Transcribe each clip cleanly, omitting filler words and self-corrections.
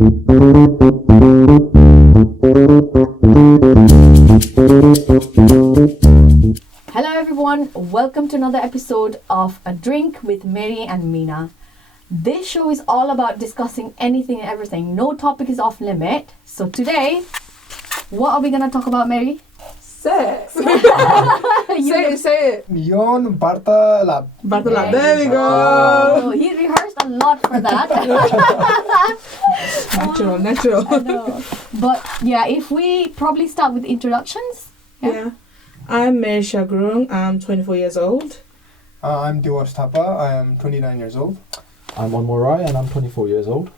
Hello everyone, welcome to another episode of A Drink with MERI and MINA. This show is all about discussing anything and everything. No topic is off limit. So today, what are we going to talk about, MERI? Sex. Say it. Yon Bartalab. Bartalab. There we go. Oh, he rehearsed a lot for that. Natural. I know. But yeah, if we probably start with introductions. Yeah. I'm MERI Shagrung. I'm 24 years old. I'm Diwash Thapa. I am 29 years old. I'm Anmol Rai and I'm 24 years old.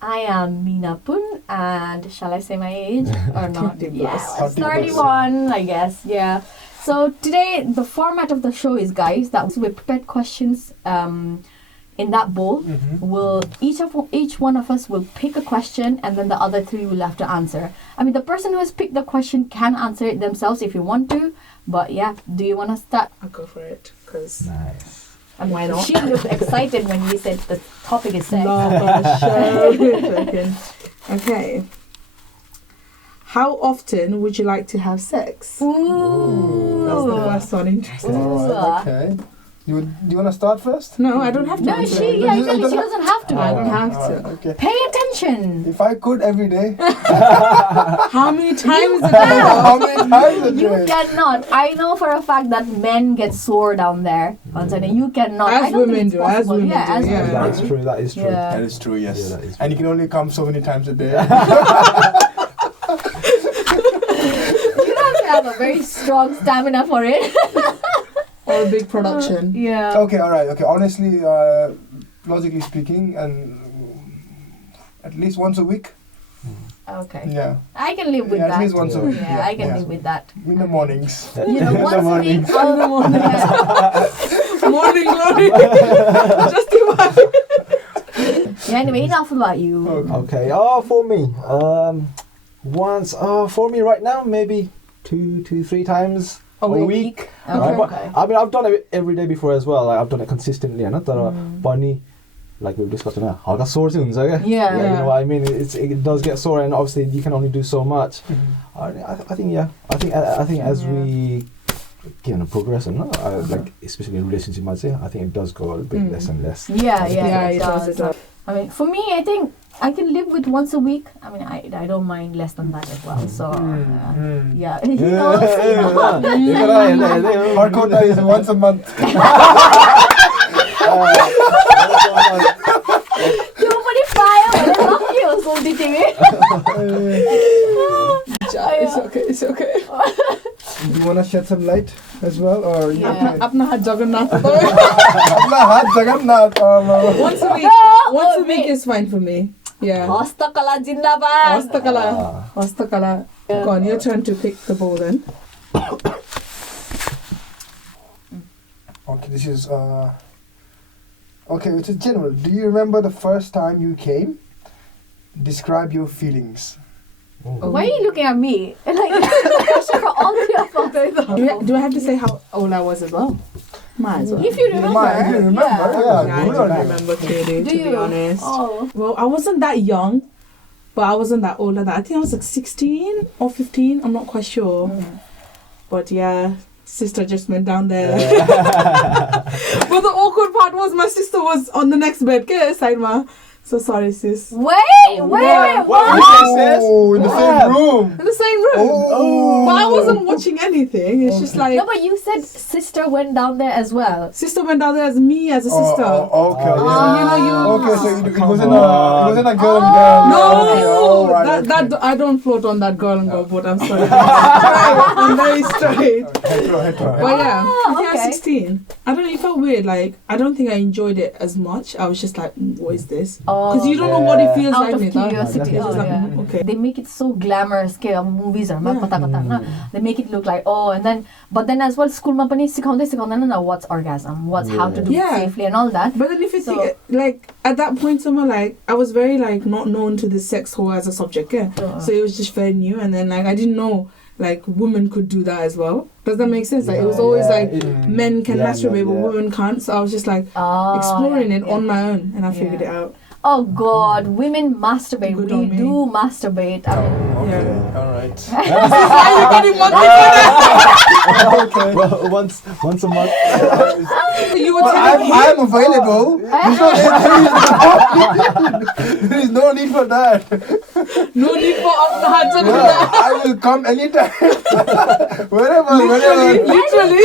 I am Mina Pun, and shall I say my age or not? Yes, 31, I guess. Yeah. So today the format of the show is, guys, that we prepared questions in that bowl. We'll each one of us will pick a question, and then the other three will have to answer. I mean, the person who has picked the question can answer it themselves if you want to. But yeah, do you want to start? I'll go for it because. Nice. And why not? She looked excited when we said the topic is sex. Okay. How often would you like to have sex? Ooh. That's the first one. Interesting. Alright, okay. Do you want to start first? No, I don't have to. No, answer. she doesn't have to. I don't have to. Okay. Pay attention. If I could every day. How many times a day? How many times a You day? cannot. I know for a fact that men get sore down there on Sunday. You cannot. As I don't women think it's do. possible. As women do. As Yeah. women That do. is true, that is true. Yeah. That is true, yes. Yeah, that is And you can only come so many times a day. You have to have a very strong stamina for it. Or a big production. Yeah. Okay, alright, okay. Honestly, logically speaking, and at least once a week. Okay. Yeah. I can live with Yeah, that. at least once a week. Yeah, I can live with that. In the mornings. You know, once a week. In the morning. Yeah. Morning glory. Just divine. Yeah, anyway, enough about you. Okay, for me, for me right now, maybe two, 3 times a week. Okay. But, I mean, I've done it every day before as well. Like, I've done it consistently. Bunny, like we've discussed now, I got sore soon, Yeah. you know what I mean. It does get sore, and obviously you can only do so much. I think as we progress and like especially in relationship, I'd say I think it does go a bit less and less. Yeah, it does. I mean, for me, I think I can live with once a week. I mean, I don't mind less than that as well. So, yeah. You know, Hardcore is once a month. It's okay. Do you want to shed some light as well, or Apna hat Jagannath. Once a week is fine for me. Yeah. Hastakala Jindabad. Hastakala. Go on, your turn to pick the bowl then. Okay, this is okay, it's a general. Do you remember the first time you came? Describe your feelings. Why are you looking at me? Like, question for all three of us. Do I have to say how old I was as well? Might as well. If you remember. If you remember, I good on don't you. remember clearly, to be honest. Oh. Well, I wasn't that young, but I wasn't that old like that. I think I was like 16 or 15. I'm not quite sure. But yeah, sister just went down there. But the awkward part was my sister was on the next bed. Okay, Saima. So sorry, sis. Wait, what? Oh, in the same room. In the same room. Oh. But I wasn't watching anything. It's just like... No, but you said sister went down there as well. Sister went down there as me as a sister. Okay. So, Okay, so it wasn't a girl and girl. No, Right, that I don't float on that girl and girl boat. I'm sorry. I'm very straight. Hetero. But yeah, I think I was okay. 16. I don't know, it felt weird. Like, I don't think I enjoyed it as much. I was just like, what is this? Because you don't know what it feels Out like. of Nita. curiosity. It's just like, okay. They make it so glamorous. Movies are they make it look like but then as well school ma pani sikhauदैन what's orgasm, what's how to do it safely and all that. But then if you think, like, at that point, someone like, I was very like not known to the sex whore as a subject, so it was just very new, and then like I didn't know like women could do that as well. Does that make sense? Like it was always men can masturbate, but women can't. So I was just like exploring it on my own, and I figured it out. Oh God, women masturbate. Good We on me. do masturbate. I mean, Okay, Yeah. all right. Why are you getting money for that? Well, once a month. You were But telling me. I'm available. There is no need for that. No need for us to have to do Yeah, that. I will come anytime. whenever. Literally.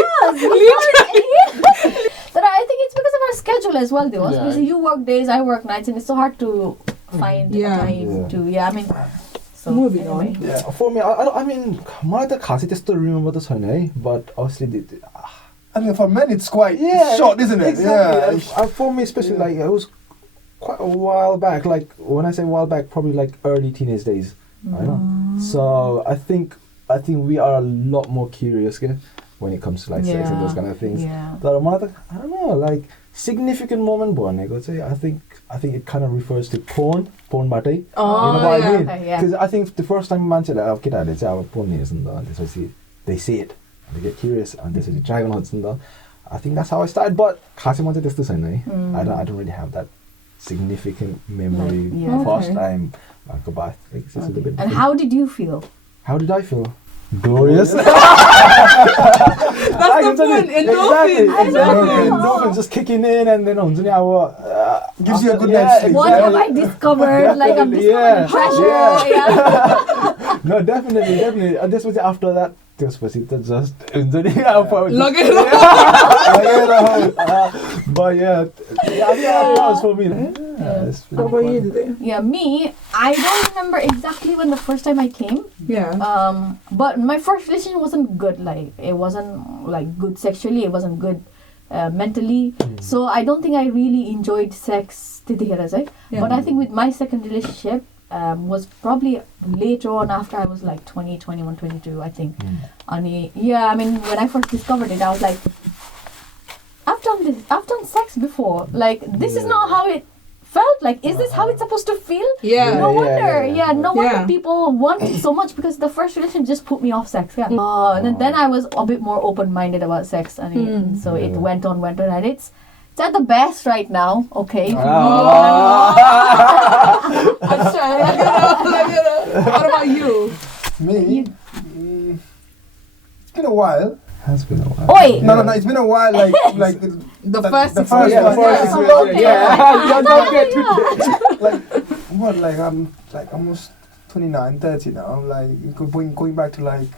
but I think it's because of our schedule as well, though. Yeah. Because you work days, I work nights, and it's so hard to find Yeah. time to. I mean, so Moving anyway. Yeah. For me, I mean, मलाई त खासै त्यस्तो remember त छैन है, but obviously I mean, for men, it's quite yeah, short, isn't it? Exactly. Yeah. For me, especially like it was quite a while back. Like when I say while back, probably like early teenage days. I know. So I think we are a lot more curious, okay, when it comes to like sex and those kind of things. Yeah. But I don't know, like significant moment भनेको चाहिँ I think it kind of refers to porn बाटै. Oh, You know what yeah. I mean? Okay, yeah. Because I think the first time मान्छेले अब केटाहरूले चाहिँ अब porn हेर्छ नि त अनि त्यसपछि they see it, they get curious अनि त्यसपछि try गर्न खोज्छ नि त. I think that's how I started, but खासै म चाहिँ त्यस्तो छैन है. I don't really have that significant memory Yeah. first Okay. time. But I think it's a little bit And different. how did you feel? How did I feel? Glorious. That's the point. Endorphins. Exactly. Endorphins just kicking in and then Gives you a good yeah, night's sleep. What have I discovered? Like I'm discovering treasure. Yeah. No, definitely. And this was after that. त्यसपछि त just लगेर but yeah, that was for me. It's How about you today? Yeah, me, I don't remember exactly when the first time I came. Yeah. But my first relationship wasn't good. Like it wasn't like good sexually. It wasn't good mentally. So I don't think I really enjoyed sex. Yeah. But I think with my second relationship was probably later on after I was like 20, 21, 22, I think. Yeah, I mean, when I first discovered it, I was like, I've done sex before. Like, this is not how it felt. Like, is this how it's supposed to feel? Yeah. No wonder. No wonder Yeah. people want it so much because the first relationship just put me off sex. Yeah. And then I was a bit more open-minded about sex. And so it went on. And it's at the best right now. Okay. What about you? Me? It's been a while. Has been a while. Oi! No, it's been a while. Like The first the experience. first Yeah, one. first experience. Don't get too Like what? Like I'm like almost 29, 30 now. Like going back to like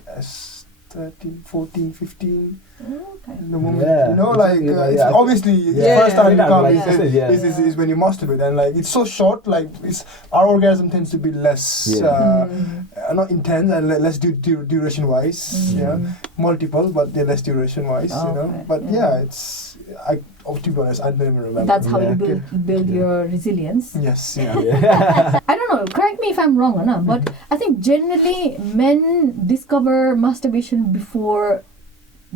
13, 14, 15. Okay. The moment, Yeah, you know, like exactly, it's yeah. obviously Yeah, the first time you yeah, come like is, this is, yeah. is when you masturbate, and like it's so short. Like our orgasm tends to be less, not intense and less duration wise. Yeah, multiple, but they're less duration wise. Oh, you know, okay, but yeah. to be honest, I don't even remember. That's how Yeah. you build your resilience. Yes, yeah. Yeah. I don't know, correct me if I'm wrong or not, but I think generally men discover masturbation before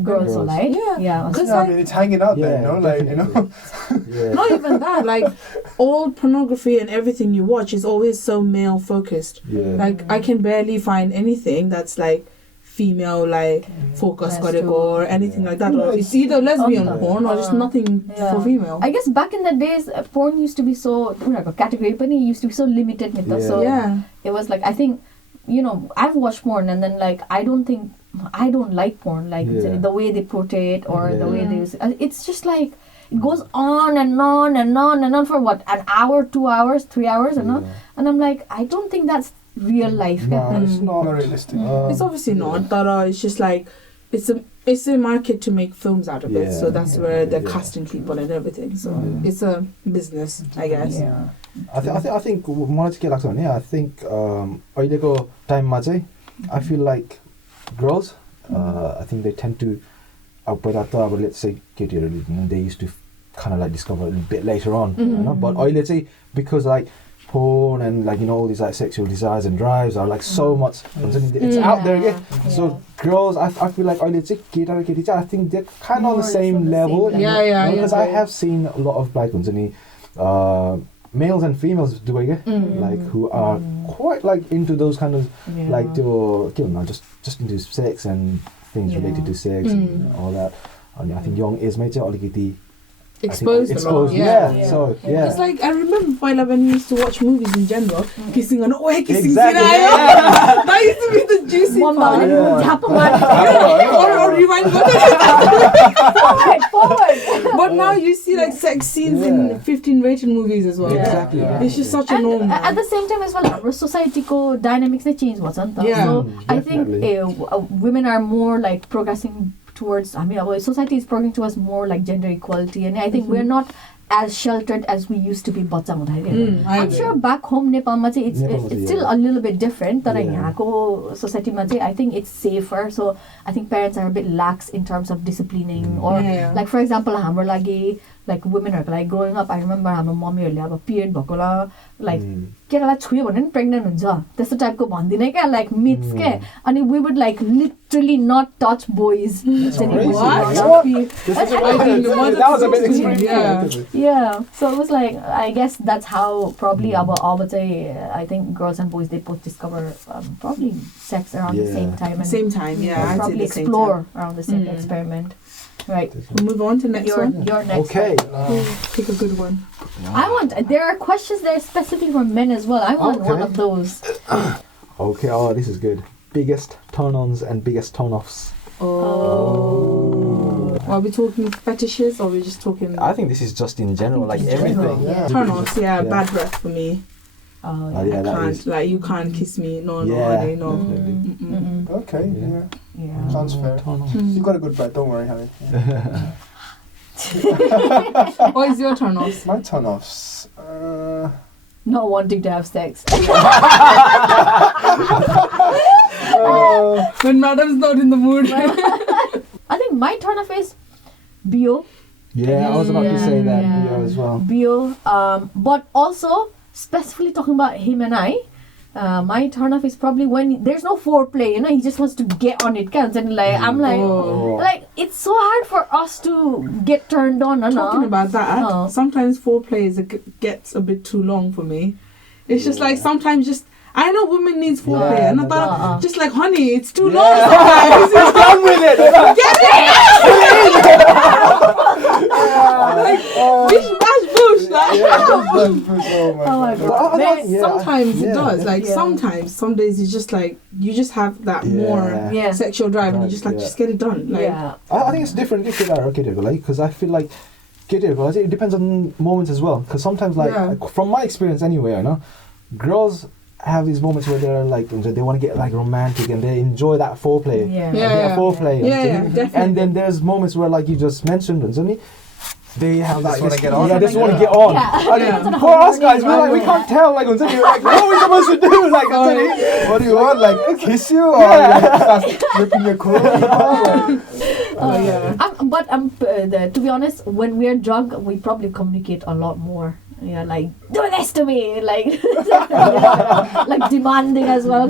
girls, Girls. like Yeah. because I mean, it's hanging out there, Yeah, you know, like you know. Yeah. Not even that. Like, all pornography and everything you watch is always so male focused. Yeah. Like, I can barely find anything that's like female, like focus That's got true. or anything like that. No, Or it's either lesbian Okay. porn or just nothing Yeah. for female. I guess back in the days, porn used to be so category pani used to be so limited, Yeah. so Yeah. it was like I think I've watched porn and then like I don't like porn like Yeah. the way they portray it or the way Yeah. they use it. It's just like it goes on and on and on and on for what, an hour, 2 hours, 3 hours and on. And I'm like, I don't think that's real life. No, it's Not not. realistic. It's obviously not, but it's just like it's a market to make films out of it. So Yeah. that's where they're Yeah. casting people and everything. So Yeah. it's a business, I guess. Yeah. I think मलाई चाहिँ के लाग्छ भने I think अहिलेको टाइममा चाहिँ I feel like girls I think they tend to पहिला त अब let's say केटीहरूले they used to kind of like discover a bit later on, you know, but अहिले चाहिँ because like porn and like all these like sexual desires and drives are like so much it's out there again. So girls I feel like अहिले चाहिँ केटा र केटी चाहिँ I think they're kind of on the same level. Yeah. Because I have seen a lot of like males and females doing it, like who are quite like into those kind of like just into sex and things related to sex and all that. And I think young age may चाहिँ अलिकति exposed a lot. Exposed, Yeah. yeah. So, yeah. It's like, I remember before when we used to watch movies in general, kissing on kissing Exactly, scene. yeah. That used to be the juicy One part. moment, Yeah. Or rewind. forward. But now you see like sex scenes in 15 rated movies as well. Yeah. Exactly. Yeah. It's just such a norm. At the same time as well, our society ko dynamics they change what's on Yeah. So I think Definitely. women are more like progressing towards. I mean, our society is progressing towards more like gender equality, and I think we're not as sheltered as we used to be. I'm I sure back home Nepal it's Nepal, it's still yeah. a little bit different. But Yeah. yahako society I think it's safer. So I think parents are a bit lax in terms of disciplining or Yeah. like for example, हाम्रो लागि like women are like growing up. I remember हाम्रो मम्मीहरूले अब period भएको बेला like केटालाई छुयो भने नि pregnant हुन्छ त्यस्तो टाइपको भन्दिने क्या like myths के अनि we would like literally not touch boys. That was a bit extreme. Yeah, so it was like I guess that's how probably I think girls and boys they both discover probably sex around the same time and Same time, yeah. I'd say probably the same explore around the same experiment. Right. We'll move on to next Your one. next Okay. one. Pick a good one. There are questions there specifically for men as well. I want one of those. Okay, oh, this is good. Biggest turn-ons and biggest turn-offs. Oh. Are we talking fetishes or are we just talking... I think this is just in general, like in everything. general, yeah. Turn-offs, Yeah. bad breath for me. Oh, Oh, yeah. yeah, I that can't, is. like, you can't kiss me. No, Yeah, honey, no. definitely. Mm-mm. Okay, Yeah. Yeah. sounds fair. Turn-ons. You got a good breath, don't worry, honey. What is your turn-offs? My turn-offs. Not wanting to have sex. When madam's not in the mood. I think my turn off is bio. Yeah, I was about to say that Yeah. video as well. Bio. But also specifically talking about him and I. My turn off is probably when there's no foreplay, he just wants to get on it. And like I'm like, Oh. like it's so hard for us to get turned on. Talking about that, Oh. sometimes foreplay gets a bit too long for me. It's just like sometimes just... I know women needs foreplay, Yeah, and I no, thought, just like, honey, it's too Yeah. long sometimes. He's done with it! Bish bash bush. Like, Oh my Well, god. yeah. sometimes it Yeah, does. Like yeah. sometimes, some days it's just like you just have that more Yeah. sexual drive, and you Right, just like yeah. just get it done. Like, Yeah. I think it's different if you're okay, because I feel like it depends on moments as well. Because sometimes, like from my experience anyway, girls have these moments where they're like they want to get like romantic and they enjoy that foreplay. Yeah. Yeah. Foreplay. Yeah, definitely. And then there's moments where, like you just mentioned, they have Just like wanna get on. Yeah, they just want to get on. Yeah. And for us guys, we can't tell. Like, what are we supposed to do? Like, What do you want? Like, kiss you? Or like, start ripping your clothes? To be honest, when we're drunk, we probably communicate a lot more. Yeah, like do this to me, like like demanding as well.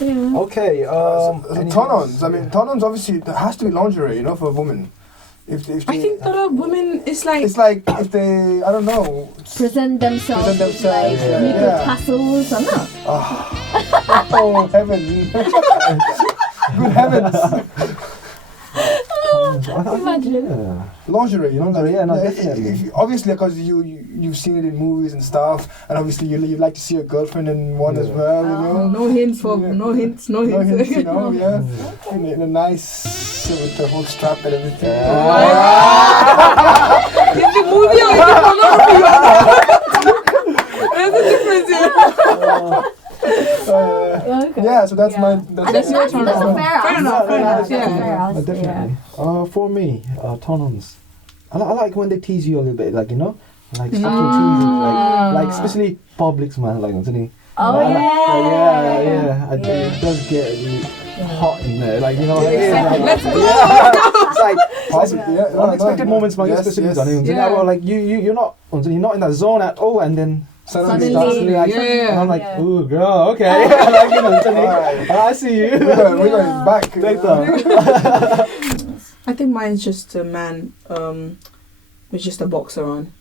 Yeah. Okay. Turn-ons. I mean, turn-ons obviously there has to be lingerie, for a woman. If they, I think that a woman is like it's like if they, I don't know, Present themselves with like yeah. little Yeah. tassels and oh heaven, good heavens, Imagine. lingerie. Lingerie, yeah, no, definitely. Obviously, because you've seen it in movies and stuff, and obviously you like to see a girlfriend in one as well. no hints for no hints. No hints, yeah. In a nice with the whole strap and everything. Is the movie or is it pornography? There's a difference here. Okay. Yeah, so that's my. That's your turn That's a on. fair Fair enough, fair enough, yeah. Fair Definitely. For me, turn-ons. I like when they tease you a little bit, like like subtle teasing, like especially publics, man, like Oh yeah. It does get really hot in there, like Let's go. It's like unexpected moments, man. Yes, Especially Yeah. well, like you're not in that zone at all, and then. Suddenly, like, yeah. and I'm like, Yeah. ooh, girl, okay. Like, Alright. I see you. We're going back. Later. I think mine's just a man with just a boxer on.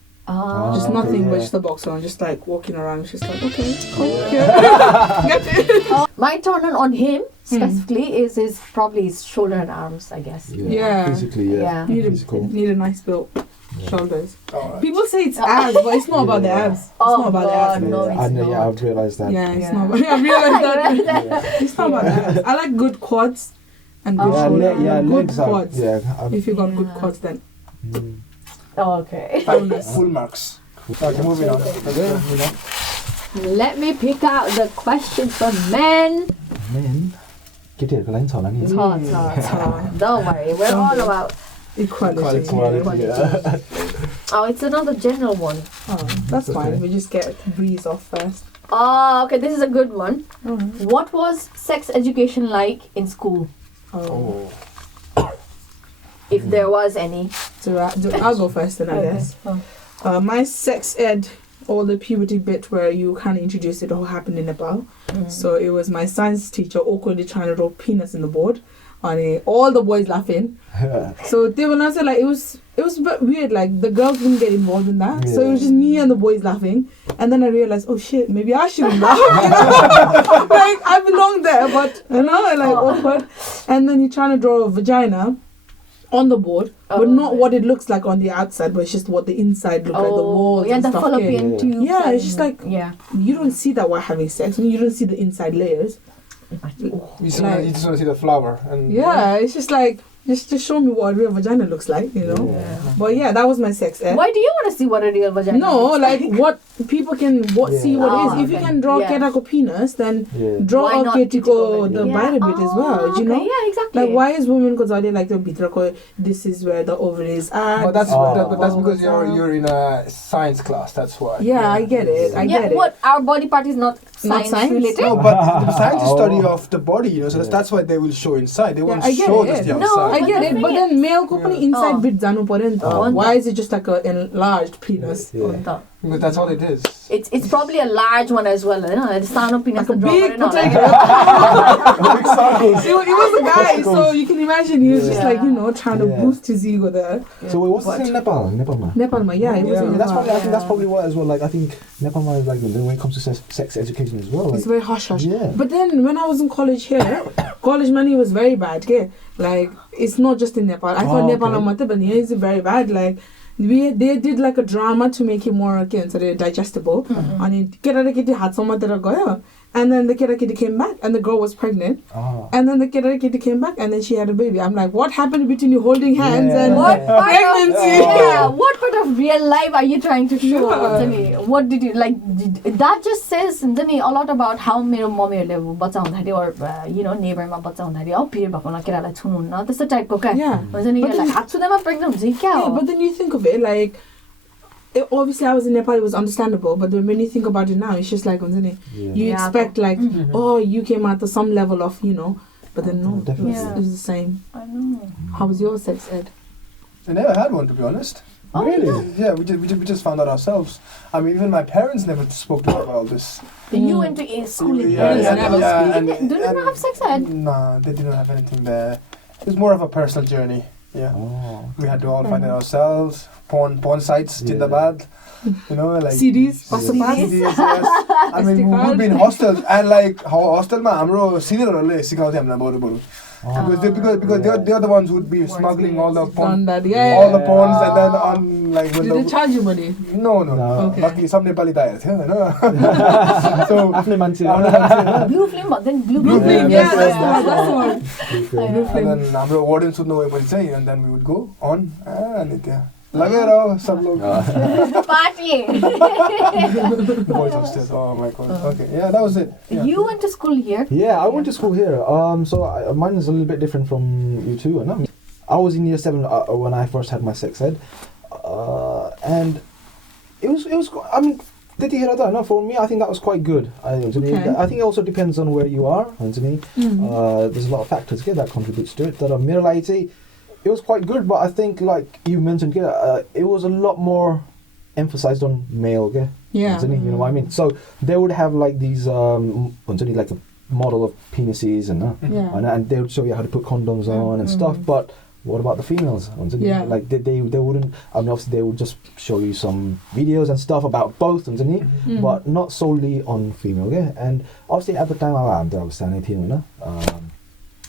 Just okay, nothing but yeah. just a boxer on, just like walking around. It's just like, okay, cool. Get it. My turn on him specifically is probably his shoulder and arms, I guess. Yeah. Physically, yeah. Yeah. Need Physical. a nice build. shoulders. Alright. People say it's abs, but it's not about the abs. It's Oh, not about the God, abs. no, Yeah, it's I know, yeah, not. I've realized that. Yeah, it's Yeah. not. About, I realized that. Yeah. It's not about the abs. I like good quads and good Oh, shoulders. yeah, good legs are, quads. yeah. If you got good Yeah. quads, then Mm. Okay. Full marks. Okay, moving on. Let me pick out the questions for men. Men, kita ada lain soalan ni. It's hard, it's hard, it's hard. Don't worry, we're Don't all worry. about. equality. Equality, yeah. Oh, it's another general one. Oh, that's Okay. fine. We just get breeze off first. Oh, okay, this is a good one. Oh. What was sex education like in school, Oh. if there was any? So I'll go first then, I guess. Oh. My sex ed, all the puberty bit where you kind of introduce it, all happened in Nepal. Mm. So it was my science teacher awkwardly trying to draw penis in the board, and all the boys laughing. So they were not say like it was a bit weird. Like the girls didn't get involved in that, so it was just me and the boys laughing. And then I realized, oh shit, maybe I shouldn't laugh. You know? Like I belong there, but you know, like awkward. And then you're trying to draw a vagina on the board, but not what it looks like on the outside, but it's just what the inside looks like, the walls yeah, and the stuff. fallopian tubes. Yeah, it's just like yeah. you don't see that while having sex, and you don't see the inside layers. You just want to see the flower. And Yeah, it's just like just show me what a real vagina looks like, you know. Yeah. But yeah, that was my sex ed. Why do you want to see what a real vagina? No, looks like what people can see what it is. If you okay. can draw Yeah. ketako penis, then Yeah. draw Why a not ketiko ketiko the yeah. body bit as well. Do you know? Okay, yeah, exactly. Like why is women because they like the bitrako? This is where the ovaries are. But that's Oh. that's because you're in a science class. That's why. Yeah, I get it. I yeah, get it. what our body part is not science, science? related. No, but the science is study Oh. of the body, you know. So that's why they will show inside. They won't I get show it. just the No, outside. I get the it, thing but then male company inside Oh. bit zanu parent. Oh. Why is it just like an enlarged penis? Yeah. Because that's all it is. It's probably a large one as well. You know, it's not penis Like a to draw, big but you know, potato. It was a guy, so you can imagine he was just like, you know, trying to Yeah. boost his ego there. So wait, what's this in Nepal? Nepal, man. Nepal, yeah, it was in That's Nepal. probably. I think that's probably what as well. Like I think Nepal is like when it comes to sex education as well. Like, It's very hush hush. yeah. But then when I was in college here, college money was very bad. Okay? Like it's not just in Nepal. I thought Oh, Nepal okay. but here is very bad. Like they did like a drama to make it more digestible. And it had someone that go. And then the kerakiti came back and the girl was pregnant. Ah. And then the kerakiti came back and then she had a baby. I'm like, what happened between you holding hands Yeah. and What part pregnancy? what part of real life are you trying to show? Yeah. What did you like? That just says a lot about how मेरो मम्मीहरुले बच्चा हुँदाखेरि or you know neighborमा बच्चा हुँदाखेरि period भएकोमा केटालाई छुनुहुन्न त्यस्तो टाइपको क्या Yeah. हुन्छ नि But like then- हात छुँदैमा प्रेग्नेन्ट हुन्छ कि क्या Yeah, हो? but then you think of it like, obviously I was in Nepal, it was understandable, but then when you think about it now, it's just like, you Yeah. expect like, oh, you came out to some level of, you know, but then no, Definitely. it was the same. I know. How was your sex ed? I never had one, to be honest. Oh, Really? Yeah, we just found out ourselves. I mean, even my parents never spoke to us about all this. You went to school in Yeah, India. never and- Do you not have sex ed? Nah, they didn't have anything there. It was more of a personal journey. Yeah. Oh. We had to all find it ourselves. Porn sites, Yeah. Jindabad. You know, like CDs, yeah, pass the pass. CDs, yes. I mean, we would be in hostels and like how hostel ma hamro seniorhरुले सिकाउँथे हामीलाई बरु बरु. Because they're the ones who would be smuggling all the porn, Done that, yeah. all the porns and then on like when Did they charge you money? no. Okay. Luckily some Nepali दाइहरु थियो हैन. So आफ्नै मान्छे Blue film, but then blue Blue film. film, yeah, that's the one. and then हाम्रो warden सुत्नु गएपछि चाहिँ and then we would go on अनि त्यहाँ लगेर हो सब लोग Party. boys upstairs. Oh my god. Okay, yeah, that was it. Yeah. You went to school here. Yeah, I went to school here. So mine is a little bit different from you two. And I was in year 7 when I first had my sex ed, and it was. I mean, for me, I think that was quite good. I think it also depends on where you are. There's a lot of factors that contributes to it. That are mirror it was quite good, but I think like you mentioned, it was a lot more emphasized on male. Yeah. You know what I mean? So they would have like these like a model of penises and they would show you how to put condoms on and stuff. But what about the females? Yeah. Like they wouldn't. I mean, obviously they would just show you some videos and stuff about both, but not solely on female. And obviously at the time,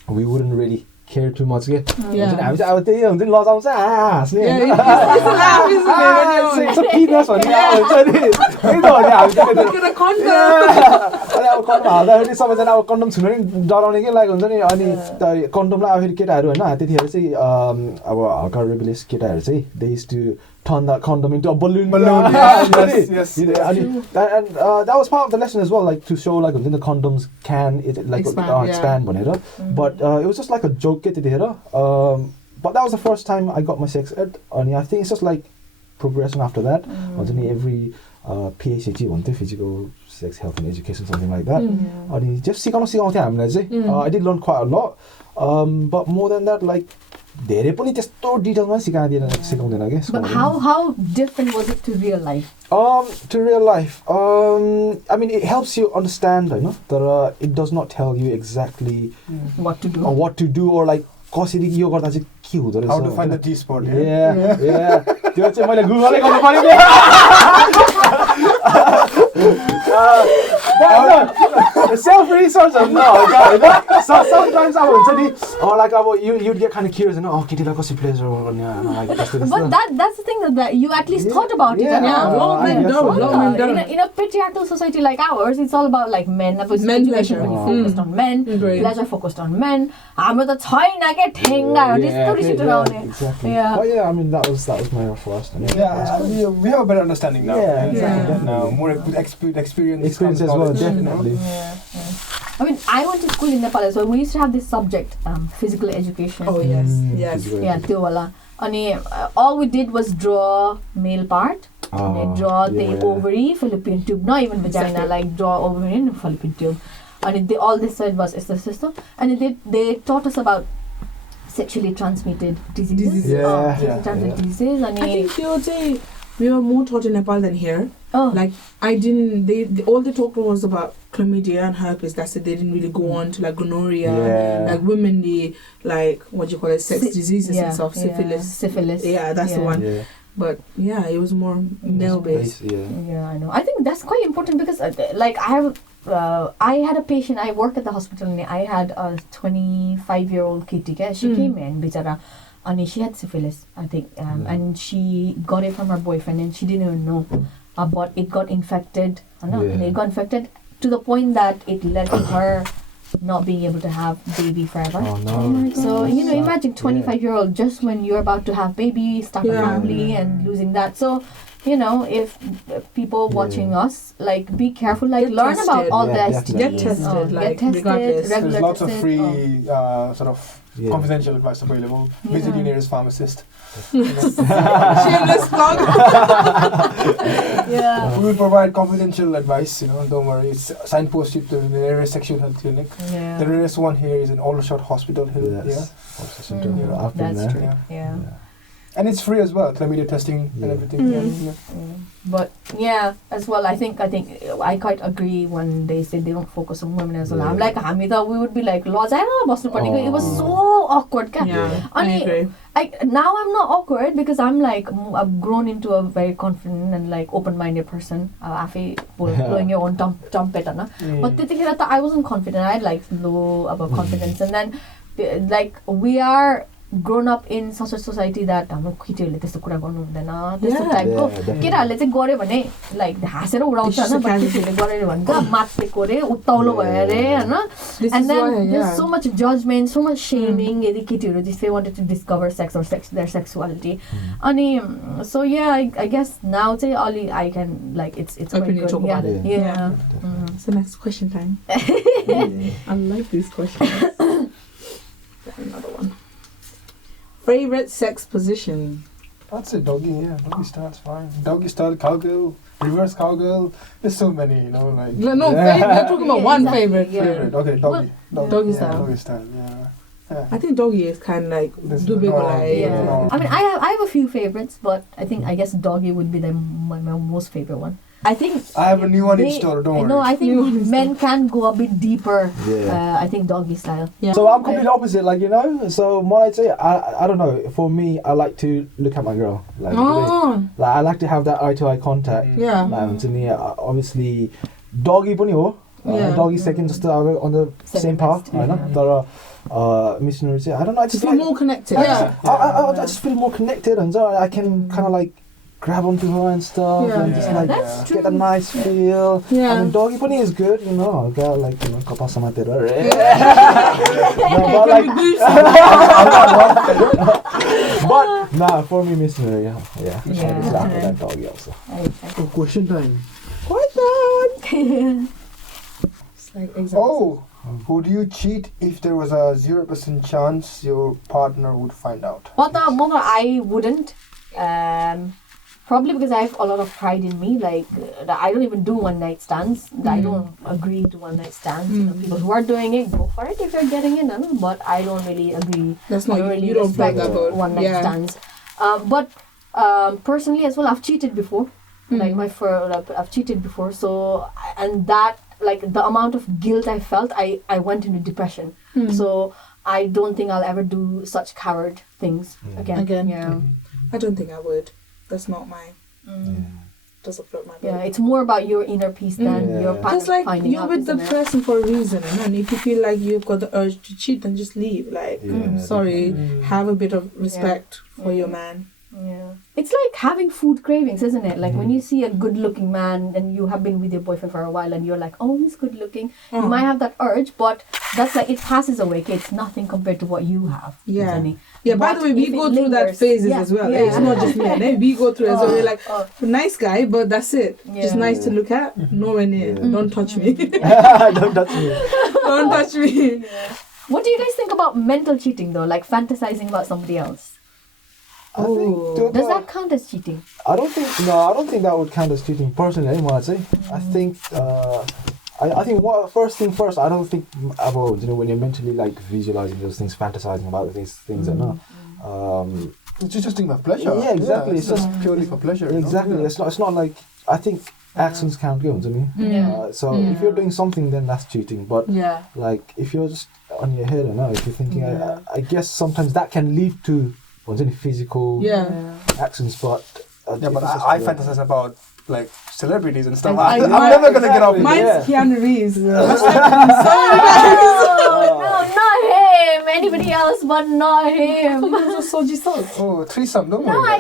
we wouldn't really care too much के Yeah. हामी चाहिँ अब त्यही हुन्छ नि लजाउँछ हाँस्ने Yeah, Hahn it's laugh, isn't it? it's a penis भन्ने हुन्छ नि त्यही त हो नि हामी चाहिँ Look at the condom. अनि अब कन्डम हाल्दाखेरि सबैजना अब कन्डम छुन नि डराउने के लागेको हुन्छ नि अनि कन्डमलाई अब फेरि केटाहरू होइन त्यतिखेर चाहिँ अब हल्का रेबलियस केटाहरू चाहिँ दे used to turn that condom into a balloon. Yes. And that was part of the lesson as well, like to show like the condoms can expand भनेर. But it was just like a joke के त्यतिखेर. But that was the first time I got my sex ed. And I think it's just like progression after that. Every PHET भन्थ्यो, physical sex health and education, something like that. अनि just सिकाउँथ्यो हामीलाई चाहिँ. I did learn quite a lot. But more than that, like धेरै पनि त्यस्तो डिटेलमा सिकाउँदैन के. But how different was it to real life? To real life, I mean it helps you understand, you know, that it does not tell you exactly what to do or like कसरी यो गर्दा चाहिँ के हुँदो रहेछ. How to find the T spot. Yeah. त्यो चाहिँ मैले गुगलले गर्नु पर्यो नि. But self research no. So sometimes I हुन्छ नि or like you'd get kind of curious and केटीलाई कसरी pleasure गर्ने like But that's the thing that you at least thought about it. Long men don't. In a patriarchal society like ours, it's all about like men. Men pleasure. Focused on men. Pleasure focused on men. हाम्रो त छैन के ठेङ्गाहरू त्यस्तो रिस उठाउने. Exactly. But yeah, I mean that was my first. Yeah, we have a better understanding now. Yeah. Now more experience as well, definitely. I mean, I went to school in Nepal as well. We used to have this subject, physical education. Oh yes. Yeah, त्यो वाला. अनि all we did was draw male part. Draw the ovary, fallopian tube, not even vagina, like draw ovary and fallopian tube. And all they said was it's the system. And they taught us about sexually transmitted diseases. Transmitted diseases. And I think we were more taught in Nepal than here. Like all they talked was about chlamydia and herpes. That's it. They didn't really go on to like gonorrhea, like womenly, like what do you call it, sex diseases and stuff, syphilis. Yeah, that's the one. Yeah. But yeah, it was more male based. Yeah, I know. I think that's quite important because like I had a patient. I worked at the hospital and I had a 25-year-old kitty. She came in, bichara, and she had syphilis, I think, and she got it from her boyfriend, and she didn't even know. But it got infected. And it got infected to the point that it led to her not being able to have baby forever. Oh no! So imagine 25-year-old just when you're about to have baby, start a family, and losing that. So. If people watching us, like, be careful, like, learn about all the STDs. Get tested, get tested. There's lots of free sort of confidential advice available. Visit your nearest pharmacist. Shameless plug. We will provide confidential advice, don't worry. It's signpost you to the nearest sexual health clinic. The nearest one here is in Aldershot Hospital Hill. That's true. Yeah. And it's free as well, chlamydia testing and everything. But as well, I think I quite agree when they say they don't focus on women as well. I'm like, Hamida, we would be like, it was so awkward. I agree. Now I'm not awkward because I've grown into a very confident and like open-minded person. Blowing your own trumpet. But I wasn't confident. I had like low above confidence, and then like we are grown up in such a society that हाम्रो केटीहरूले त्यस्तो कुरा गर्नु हुँदैन त्यस्तो टाइपको केटाहरूले चाहिँ गर्यो भने लाइक हाँसेर उडाउँछ हैन केटीहरूले गर्यो भने त मात्तेको रे उत्ताउलो भयो रे हैन and then there's so much judgment, so much shaming यदि केटीहरू just they wanted to discover sex or their sexuality अनि so I guess now चाहिँ अलि I can like it's open to talk about it. So next question time. I like these questions. Another one. Favorite sex position? That's it, doggy, doggy style's fine. Doggy style, cowgirl, reverse cowgirl. There's so many, like. No, we're talking about one favorite. Okay, doggy. Doggy style. Doggy style, I think doggy is kind of like I mean, I have a few favorites, but I guess doggy would be my most favorite one. I think I have a new one installed, don't worry. No, I think men can go a bit deeper. I think doggy style. So I'm completely opposite, so what I'd say, I don't know, for me, I like to look at my girl. I like to have that eye-to-eye contact. Yeah. To me, obviously, doggy पनि हो doggy second just on the same path. I know. There are missionaries. I don't know. I To just feel like, more connected. I just feel more connected, and so I can kind of like grab onto her and stuff, and just like that's true. get a nice feel. Yeah. I mean, doggy bunny is good, you know. I'll get like kapal sama tera. But nah, for me missionary, yeah. After that doggy also. Question time. It's like exactly. Would you cheat if there was a 0% chance your partner would find out? I wouldn't. Probably because I have a lot of pride in me. Like, I don't even do one night stands. I don't agree to one night stands. You know, people who are doing it, go for it if you're getting it. But I don't really agree. That's I not don't really you don't play respect that boat. one night stands. But personally as well, I've cheated before. Like I've cheated before. So and that, like, the amount of guilt I felt, I went into depression. So I don't think I'll ever do such coward things again. Yeah. I don't think I would. That's not my. Doesn't float my boat. Yeah, it's more about your inner peace than your partner Just like finding you're out, with the isn't it? person for a reason, and if you feel like you've got the urge to cheat, then just leave. Like, sorry, have a bit of respect for your man. Yeah. It's like having food cravings, isn't it? Like when you see a good looking man and you have been with your boyfriend for a while and you're like, oh, he's good looking. You might have that urge, but that's like, it passes away. Okay? It's nothing compared to what you have. Yeah. Isn't it? Yeah, by But the way, we if go it through that lingers- phases as well. Yeah. It's not just me. We go through as well. We're like, nice guy, but that's it. Just nice to look at. Nowhere near. Don't touch me. Don't touch me. Don't touch me. What do you guys think about mental cheating though? Like fantasizing about somebody else? I think, Does that count as cheating? I don't think that would count as cheating personally. I'd say. I think. I think first thing first. I don't think about when you're mentally like visualizing those things, fantasizing about these things, and It's just a thing of pleasure. Yeah, exactly. It's just purely for pleasure. Exactly. It's not like, I think actions count guilt to me. So if you're doing something, then that's cheating. But like if you're just on your head, if you're thinking, I guess sometimes that can lead to physical actions. But but I fantasize about like celebrities and stuff. And I'm I- never gonna get off. Mine's Keanu Reeves. No, not him. Anybody else, but not him. Soji sauce. Oh, threesome, don't No, worry.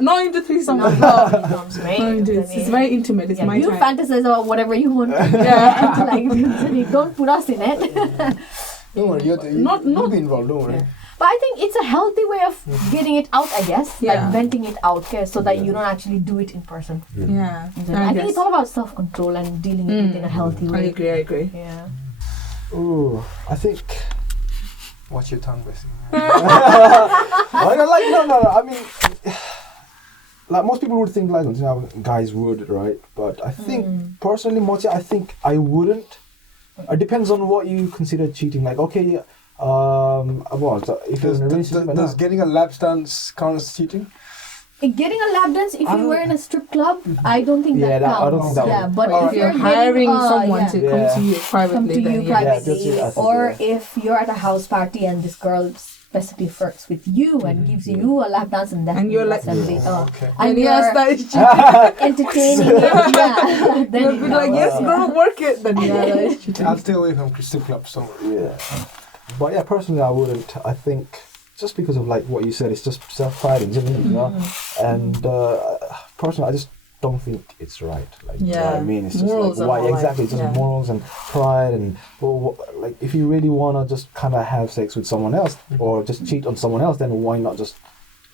Not into threesome. It's very intimate. It's my you time. fantasize about whatever you want. Yeah. Like, don't put us in it. Don't worry, you'll be involved, don't worry. But I think it's a healthy way of getting it out, I guess. Yeah. Like venting it out, okay, so that you don't actually do it in person. Yeah. I think it's all about self-control and dealing it in a healthy I way. agree. Yeah. ooh, I think. Watch your tongue, basically. No. I mean, like most people would think like guys would, right? But I think personally, Mochi, I think I wouldn't. It depends on what you consider cheating. Like, okay, if you're in a relationship, Does getting a lap dance count as cheating? Getting a lap dance, if you were in a strip club, I don't think that counts. I don't think that would. But Or if if you're getting, hiring someone to come to you privately, come to then you yeah. privately, I think, or if you're at a house party and this girl specifically flirts with you and gives you a lap dance, and you're like, and And yes, you're that is cheating. entertaining it, then You'll it be like, counts. yes, girl, work it. Then yeah, that is cheating. I'll stay away from strip clubs, don't worry. Yeah. But yeah, personally, I wouldn't. I think just because of like what you said, it's just self-pride, isn't it? You know? And personally, I just don't think it's right. Like, you know what I mean, it's just morals like are why more exactly? like, It's just morals and pride, and like if you really wanna just kind of have sex with someone else or just cheat on someone else, then why not just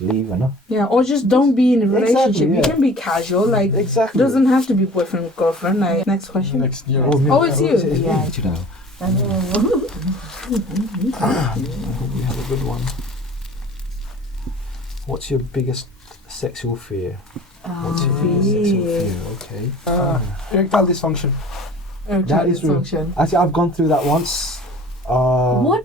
leave? You know? Yeah, or just don't be in a relationship. Exactly, You can be casual, like Exactly. doesn't have to be boyfriend girlfriend. Like next question. Next year. Oh, it's you. Yeah. You know. I know. I hope we have a good one. What's your biggest sexual fear? What's your biggest sexual fear? Okay. Erectile dysfunction. That is real. Dysfunction. Actually, I've gone through that once. What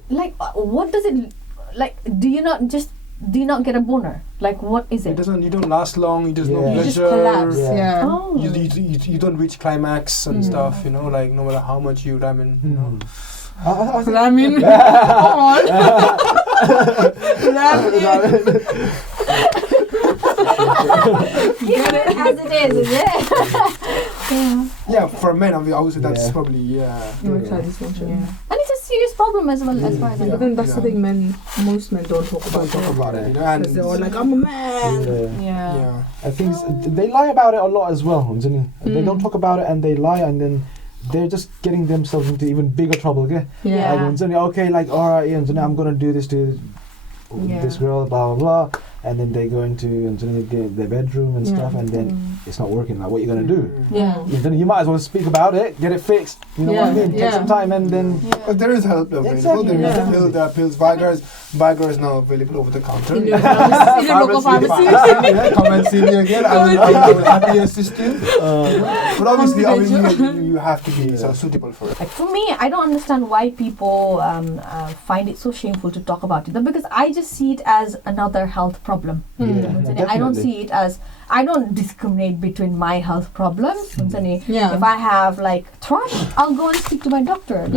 does it like? Do you not get a boner? Like, what is it? You don't last long, you just no Yeah. You pleasure. just collapse. Yeah. Yeah. Oh. You don't reach climax and stuff, like no matter how much you ramen, I think Ramen. Come on. Ramen. Keep it as it is it? Yeah. Yeah, for men, obviously that's Yeah. probably Erectile dysfunction. And it's a serious problem as well, as far as I know. But then that's the Yeah. thing, most men don't talk about Don't talk it. about it, and Because they're all like, I'm a man. Yeah. yeah. I think they lie about it a lot as well. Isn't it? They Mm. don't talk about it and they lie, and then they're just getting themselves into even bigger trouble. Okay, Yeah. like when suddenly, okay, like all right, yeah, so now I'm gonna do this to this girl, blah blah blah, and then they go into and suddenly get their bedroom and Yeah. stuff, and then it's not working. Like, what are you gonna do? Yeah. Then you might as well speak about it, get it fixed. You know what I Yeah, mean? Take yeah. some time and then. But there is help available. Exactly, There is yeah. pills. There are pills. Viagra is now available over the counter. In your pharmacy, in your local pharmacy. Yeah, come and see me again. I will happily assist you. But obviously, I mean, you have to be so suitable for it. Like for me, I don't understand why people find it so shameful to talk about it. Because I just see it as another health problem. Yeah, I don't definitely. see it as, I don't discriminate between my health problems. Yeah. If I have like thrush, I'll go and speak to my doctor.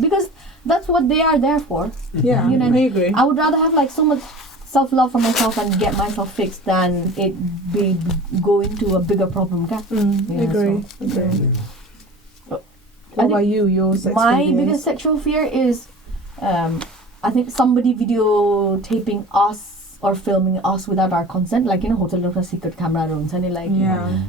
Because that's what they are there for. Yeah, You know, I agree. I would rather have like so much self-love for myself and get myself fixed than it go into a bigger problem. Okay? Yeah, agree. so- Agree. I What think about you? Your sex my experience? biggest sexual fear is I think somebody videotaping us or filming us without our consent, like hotel of a secret camera rooms and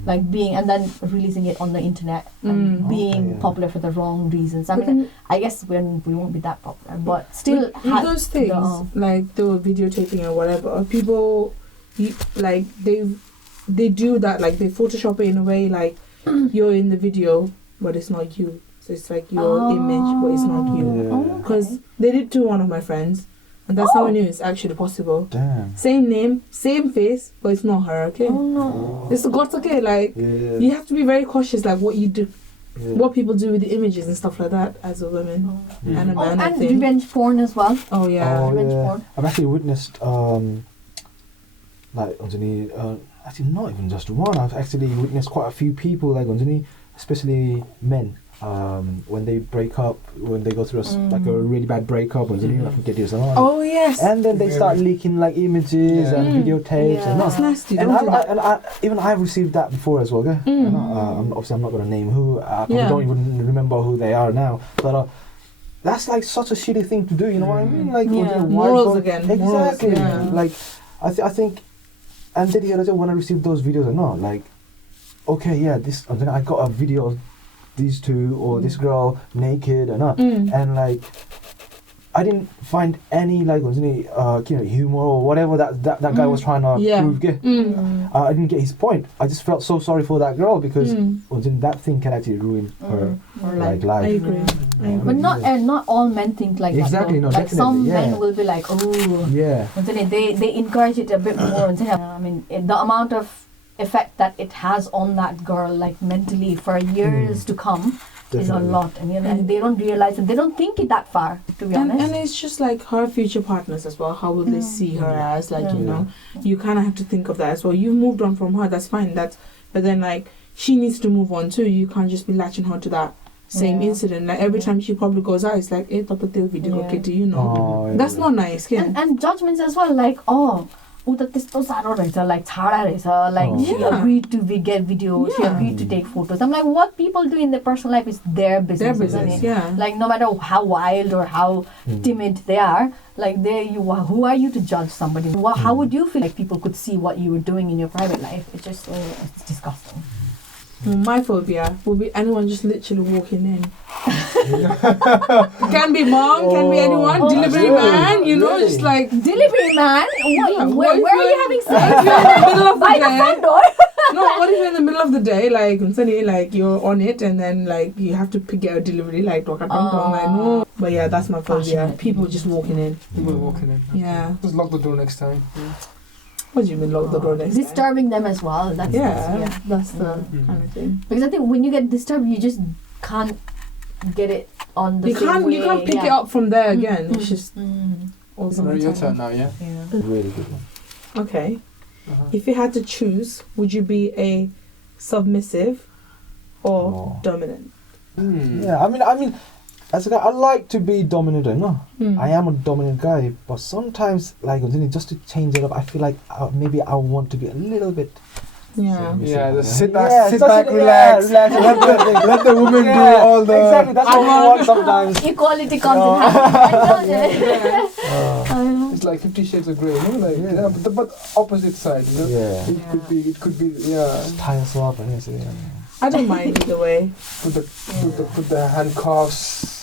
like being and then releasing it on the internet and being popular for the wrong reasons. I But mean, then- I guess when we won't be that popular, but still With those things, like the videotaping or whatever, people like they do that, like they Photoshop it in a way like you're in the video, but it's not you. So it's like your image, but it's not you. Yeah. Because they did to one of my friends, and that's how I knew it's actually possible. Damn. Same name, same face, but it's not her. Okay, Oh no. it's God's okay. Like Yeah. you have to be very cautious, like what you do, Yeah. what people do with the images and stuff like that as a woman Yeah. and a man. I And think. revenge porn as well. Oh yeah. Oh, Revenge yeah. porn. I've actually witnessed, like, actually not even just one. I've actually witnessed quite a few people, like, especially men, when they break up, when they go through like a really bad breakup, I forget this and all. Oh yes. And then they start leaking like images and videotapes and That's all. nasty. And Don't do that. even I've received that before as well. Okay? I'm not going to name who. I probably don't even remember who they are now. But that's like such a shitty thing to do. You know what I mean? Like why Morals go- again. Exactly. Morals, yeah. Like I think. And then the other day when I received those videos or not, like, okay, yeah, I got a video of these two or this girl naked and and like I didn't find any like humor or whatever that guy was trying to prove. I didn't get his point. I just felt so sorry for that girl because that thing can actually ruin her like life. I agree. But not all men think like Exactly, that. no, Like some definitely, yeah. men will be like, oh, Yeah. they encourage it a bit more. I mean, the amount of effect that it has on that girl, like mentally for years to come, is a Definitely. lot. And they don't realize and they don't think it that far. To be honest. And it's just like her future partners as well. How will they see her as? Like you kind of have to think of that as well. You've moved on from her. That's fine. But then like she needs to move on too. You can't just be latching her to that same incident. Like every time she probably goes out, it's like, video, Oh, that's not nice. Yeah. And judgments as well, like, त्यस्तो साह्रो रहेछ, like छाडा रहेछ, like she Yeah. agreed to get video, she Yeah. agreed to take photos. I'm like, what people do in their personal life is their business. Their isn't business, it? yeah. Like no matter how wild or how timid they are, like who are you to judge somebody? How would you feel like people could see what you were doing in your private life? It's just it's disgusting. My phobia would be anyone just literally walking in. Can be mom, can be anyone, delivery man, really? just like Delivery man? Where are you having if you're sex? in the middle of the By the day. front door? No, what if you're in the middle of the day, like suddenly, like you're on it, and then like you have to get a delivery, like like no. But yeah, that's my phobia. People just walking in. People walking in. Yeah. Just lock the door next time. What do you mean lock the door next time? Disturbing them as well. That's That's the kind of thing. Because I think when you get disturbed, you just can't get it on the You same way. can't pick it up from there again. It's just all the Your time. turn now, yeah? Really good one. Okay. If you had to choose, would you be a submissive or dominant? Yeah, I mean, as a guy, I like to be dominant. No, Mm. I am a dominant guy, but sometimes, like, just to change it up, I feel like maybe I want to be a little bit. Yeah. Yeah, just sit Yeah, back, just relax. relax. Let the woman do all the. Exactly, that's what we want sometimes. Equality comes in handy. It's like 50 Shades of Grey, you know, like Yeah. but opposite side, you know. Yeah. It could be, yeah. Tie us up and yes, yeah. I don't mind either way. Put the handcuffs.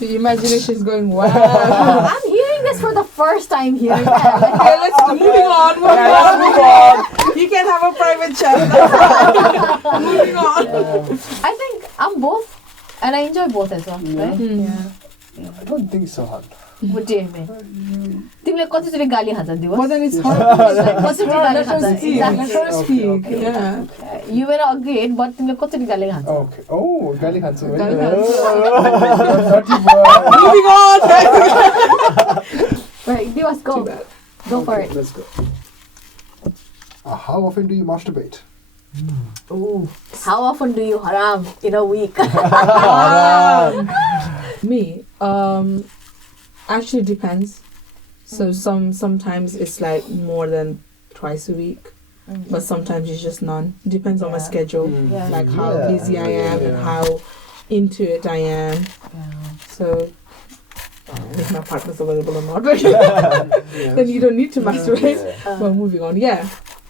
The imagination is going wild. I'm hearing this for the first time here. Yeah, Okay, let's moving on. Let's move on. You can have a private chat. Moving on. I think I'm both, and I enjoy both as well. Yeah. Right? Mm. I don't think so hard. What do you mean? तिमीले कतिचोटि गाली खान्छ दिवस? But then it's hard. कतिचोटि गाली Let खान्छ? her speak. Let her Okay, speak. okay. Yeah. You may not agree, but तिमीले कतिचोटि गाली खान्छ? Okay. Oh, gali khansu. Gali Moving on. Right, Diwas, go. Too bad. Go for it. Let's go. How often do you masturbate? Ooh. How often do you haram in a week? Me, actually depends. So sometimes it's like more than twice a week, but sometimes it's just none. Depends on my Yeah. schedule, Yeah. like how Yeah. busy I am and Yeah. how into it I am. Yeah. So if my partner's available or not, then Yes. you don't need to masturbate. Yeah. Well, moving on. Yeah,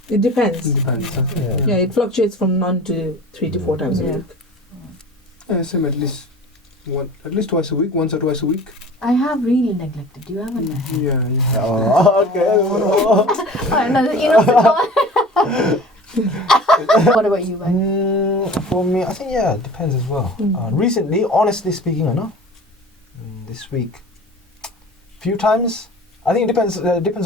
it depends. It depends. Yeah. Yeah, it fluctuates from none to 3 to 4 times a Yeah. week. Same at least twice a week, once or twice a week. I have really neglected you, haven't I? Yeah. Oh, okay. What about you, man? For me, I think it depends as well. Mm. Recently, honestly speaking, I know this week, few times. I think it depends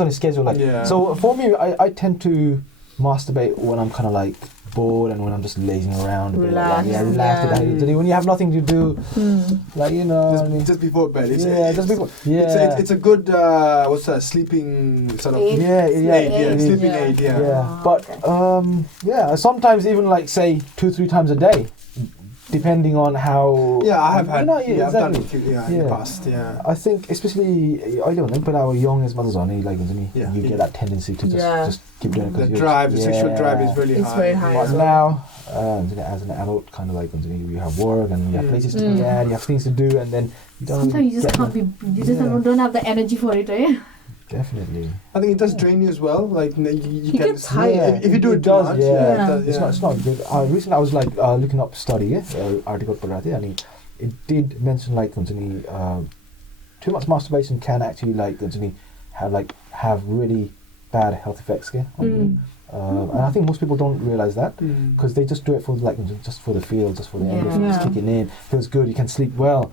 on the schedule. Like, Yeah. so for me, I tend to masturbate when I'm kind of like bored and when I'm just lazing around. Relaxed, Relaxed. yeah. When you have nothing to do, Mm. like I mean, Just before bed. It's just before. Yeah. It's a good what's that? Sleeping sort of. Aid. Yeah, Aid, it is. sleeping Yeah. aid. Yeah. Yeah, Oh, but okay. sometimes even like say 2-3 times a day, depending on how. Yeah, I have had. Yeah, I've done exactly. it. In the Yeah. past. Yeah. I think especially when I was young as mothers on like Yeah. you get that tendency to Yeah. just keep doing it. 'cause The you're- drive, the sexual drive is really It's high. very high. But as well. now, as an adult, kind of like you have work and you have places to be at, you have things to do, and then you don't. Sometimes you just get can't that. be. You just Yeah. don't have the energy for it, eh? Definitely. I think it does drain you as well. Like you You can get tired. if you do it too does. much, Yeah. it does, It's not good. Recently, I was like looking up study article for that, and it did mention like too much masturbation can actually have really bad health effects on you. And I think most people don't realize that because they just do it for just for the feel, just for the endorphins Yeah. kicking in. Feels good, you can sleep well,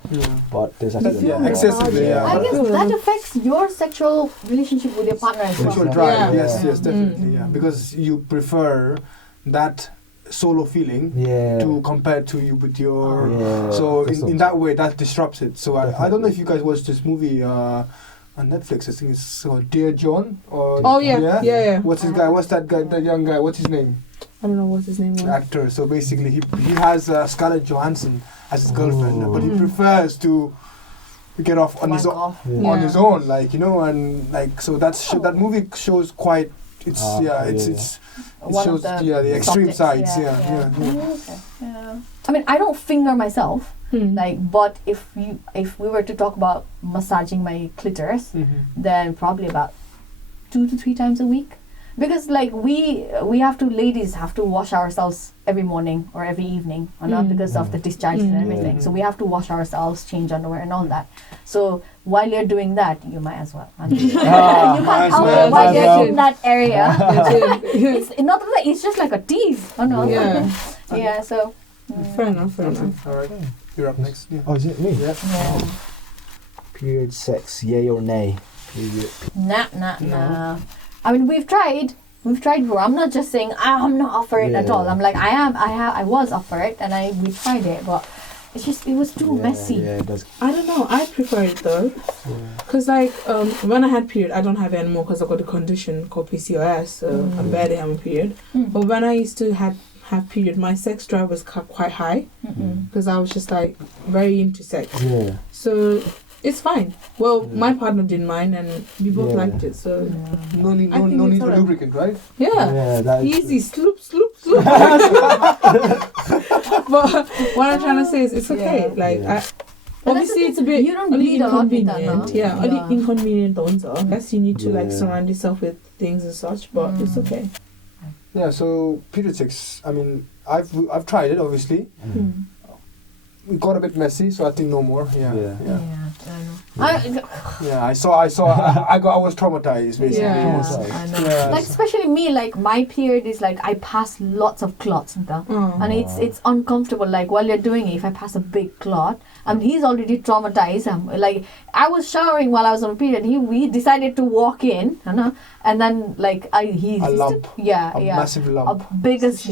but there's actually Yeah, excessively. Yeah. I guess that affects your sexual relationship with your partner as well. Sexual drive, Yeah. yes, definitely, yeah. Because you prefer that solo feeling Yeah. to compare to you with your. Yeah. So That's in that way, that disrupts it. So I don't know Definitely. if you guys watched this movie on Netflix. I think it's Dear John. Or Oh yeah. What's his guy? What's that guy? That young guy? What's his name? I don't know what his name was. Actor. So basically, he has Scarlett Johansson as his girlfriend, but he prefers to get off on his Wank own. off. Yeah. On his own, and so that movie shows quite. It's it One shows of the the extreme subjects, sides. Yeah. Okay. Yeah. I mean, I don't finger myself, but if we were to talk about massaging my clitoris, then probably about 2 to 3 times a week, because ladies have to wash ourselves every morning or every evening, or not because of the discharges and everything. Yeah. So we have to wash ourselves, change underwear, and all that. So while you're doing that, you might as well. You can't Might as help well, it while might as you're well. in that area. It's It's not that it's just like a tease. Oh no. Yeah. Yeah. So. Fair enough. All right, you're up next. Yeah. Oh, is it me? Yeah. Yeah. Period sex, yay or nay? Nah. I mean, we've tried before. I'm not just saying I'm not up for it at all. I'm like I was up for it, and we tried it, but it was too messy. Yeah, it does. I don't know. I prefer it though, because when I had period, I don't have it anymore because I got a condition called PCOS, so I barely have a period. But when I used to have have period, my sex drive was quite high because I was just like very into sex. Yeah. So it's fine. Well, my partner didn't mind, and we both liked it. So No need, I think no it's need for alright. lubricant, right? yeah. That is Easy, sloop. But what I'm trying to say is it's okay. Yeah. Like, Yeah. But obviously that's it's the a bit thing, you don't bleed a lot with that, inconvenient. no? Yeah, Yeah. only inconvenient also. I guess you need to like Yeah. surround yourself with things and such, but it's okay. Yeah. So period sex. I mean, I've tried it. Obviously, it got a bit messy. So I think no more. Yeah. Yeah. Yeah. I know. Yeah. I was traumatized basically. Yeah, Traumatized. I know. Yeah. Like especially me, like my period is like I pass lots of clots, and it's uncomfortable. Like while you're doing it, if I pass a big clot, he's already traumatized. Like I was showering while I was on period. We decided to walk in, and then like A lump. Yeah, A massive lump. the biggest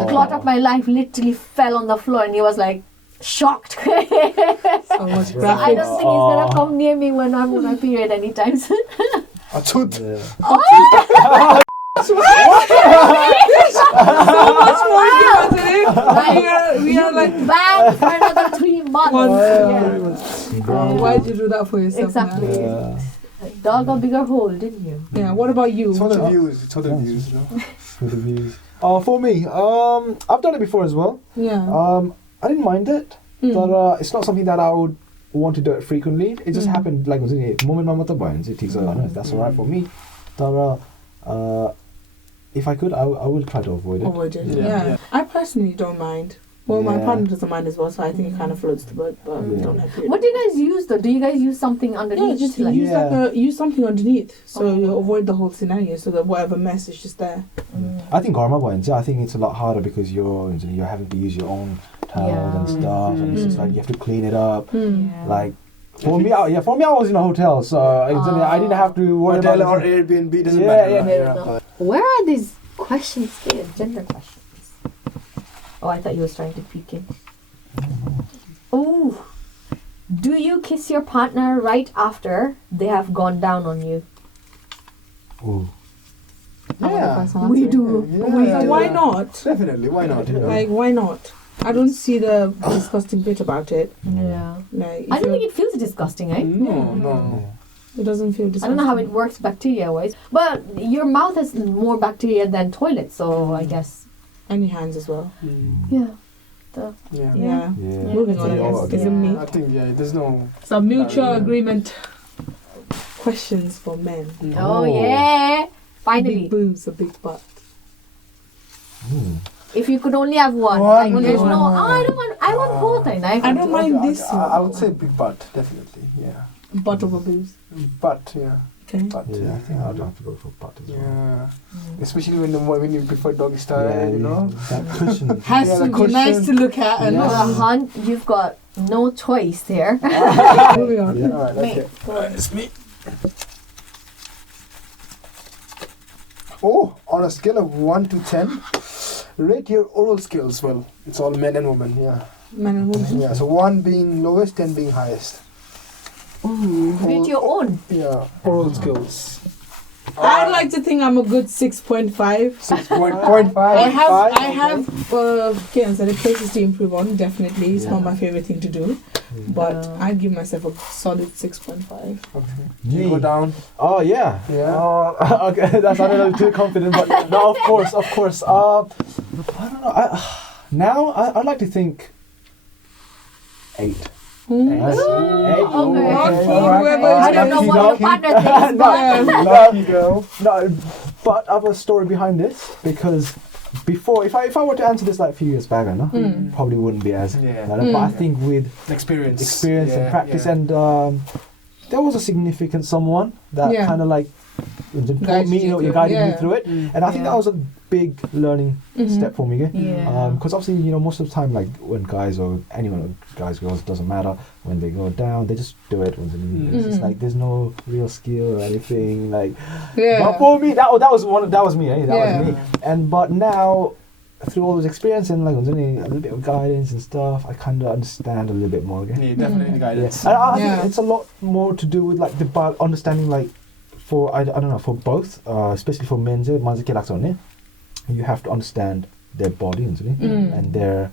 Oh. clot of my life literally fell on the floor, and he was like shocked. So much So I graphics. don't think he's gonna come near me when I'm on my period anytime soon. A tooth. Yeah. So much more dramatic. We are like, Back for another 3 months. why did you do that for yourself? Exactly. Man? Yeah. Dog a bigger hole, didn't you? Yeah. What about you? It's for the views. It's for the views. No? For the views. For me, I've done it before as well. Yeah. I didn't mind it, but it's not something that I would want to do it frequently. It just happened like moment mama boyens. It takes that's alright for me. But if I could, I will try to avoid it. Avoid it. Yeah. Yeah. I personally don't mind. Well, my Yeah. partner doesn't mind as well, so I think it kind of floats the boat. But we don't have period. What do you guys use though? Do you guys use something underneath? Yeah, just like, use something underneath, so Oh. you avoid the whole scenario, so that whatever mess is just there. I think Garma boyens. I think it's a lot harder because you're having to use your own towels and stuff, and it's just like you have to clean it up. Like for me, I was in a hotel, so I didn't have to worry Hotel about or it. Airbnb doesn't Yeah, matter. yeah, right? Where are these questions here? Gender questions. Oh, I thought you was trying to peek in. Oh, do you kiss your partner right after they have gone down on you? Ooh. Yeah. We do. Yeah. We So do. why not? Definitely. Why not? You know? Like, why not? I don't see the disgusting bit about it. Yeah. Like, I don't think it feels disgusting, eh? No. it doesn't feel I disgusting. don't know how it works bacteria-wise, but your mouth has more bacteria than toilet, so I guess. And your hands as well. Yeah. Yeah. Yeah. Yeah. Moving on, Yeah. yes. Isn't me? I think there's no. So mutual Yeah. agreement. Questions for men. Oh yeah! Big Finally, boobs, a big butt. if you could only have one, One. like there's no. One. I want both. I don't mind this I one. would say big butt, definitely. Yeah. Butt over boobs. Butt, yeah. Okay. Butt. Yeah, I think I'd have to go for butt as well. Yeah. Especially when you prefer doggy style, you know. That cushion. Has Yeah, to the be nice cushion. to look at and For a hunt, you've got no choice there. moving on. Yeah. Alright, Mate, okay. go on. It's me. Oh, on a scale of 1 to 10, rate your oral skills. Well, it's all men and women, yeah. Men and women. Yeah, so 1 being lowest, 10 being highest. Rate your own. Yeah, oral skills. I'd like to think I'm a good 6.5. 6.5. I have places to improve on, definitely. It's not my favorite thing to do. But I'd give myself a solid 6.5. Okay. You go down. Oh yeah. Yeah. Okay, that's not a little too confident, but no, of course. I don't know. I'd like to think 8. Okay. Alright. I don't know what your partner thinks, but Lucky girl. No, but I have a story behind this because before, if I were to answer this like a few years back, probably wouldn't be as. Yeah. But I think with Experience and practice, and there was a significant someone that kind of like taught me, guided me through it, and I think that was a big learning step for me. Yeah. Because obviously, most of the time, like when guys or anyone, guys, girls, doesn't matter, when they go down, they just do it. It's just like there's no real skill or anything. Like, but for me, that was me. That was me. And but now, through all this experience and like a little bit of guidance and stuff, I kind of understand a little bit more. Okay? Yeah, definitely guidance. And I think it's a lot more to do with like the understanding, like for I don't know, for both, especially for men, you have to understand their body and their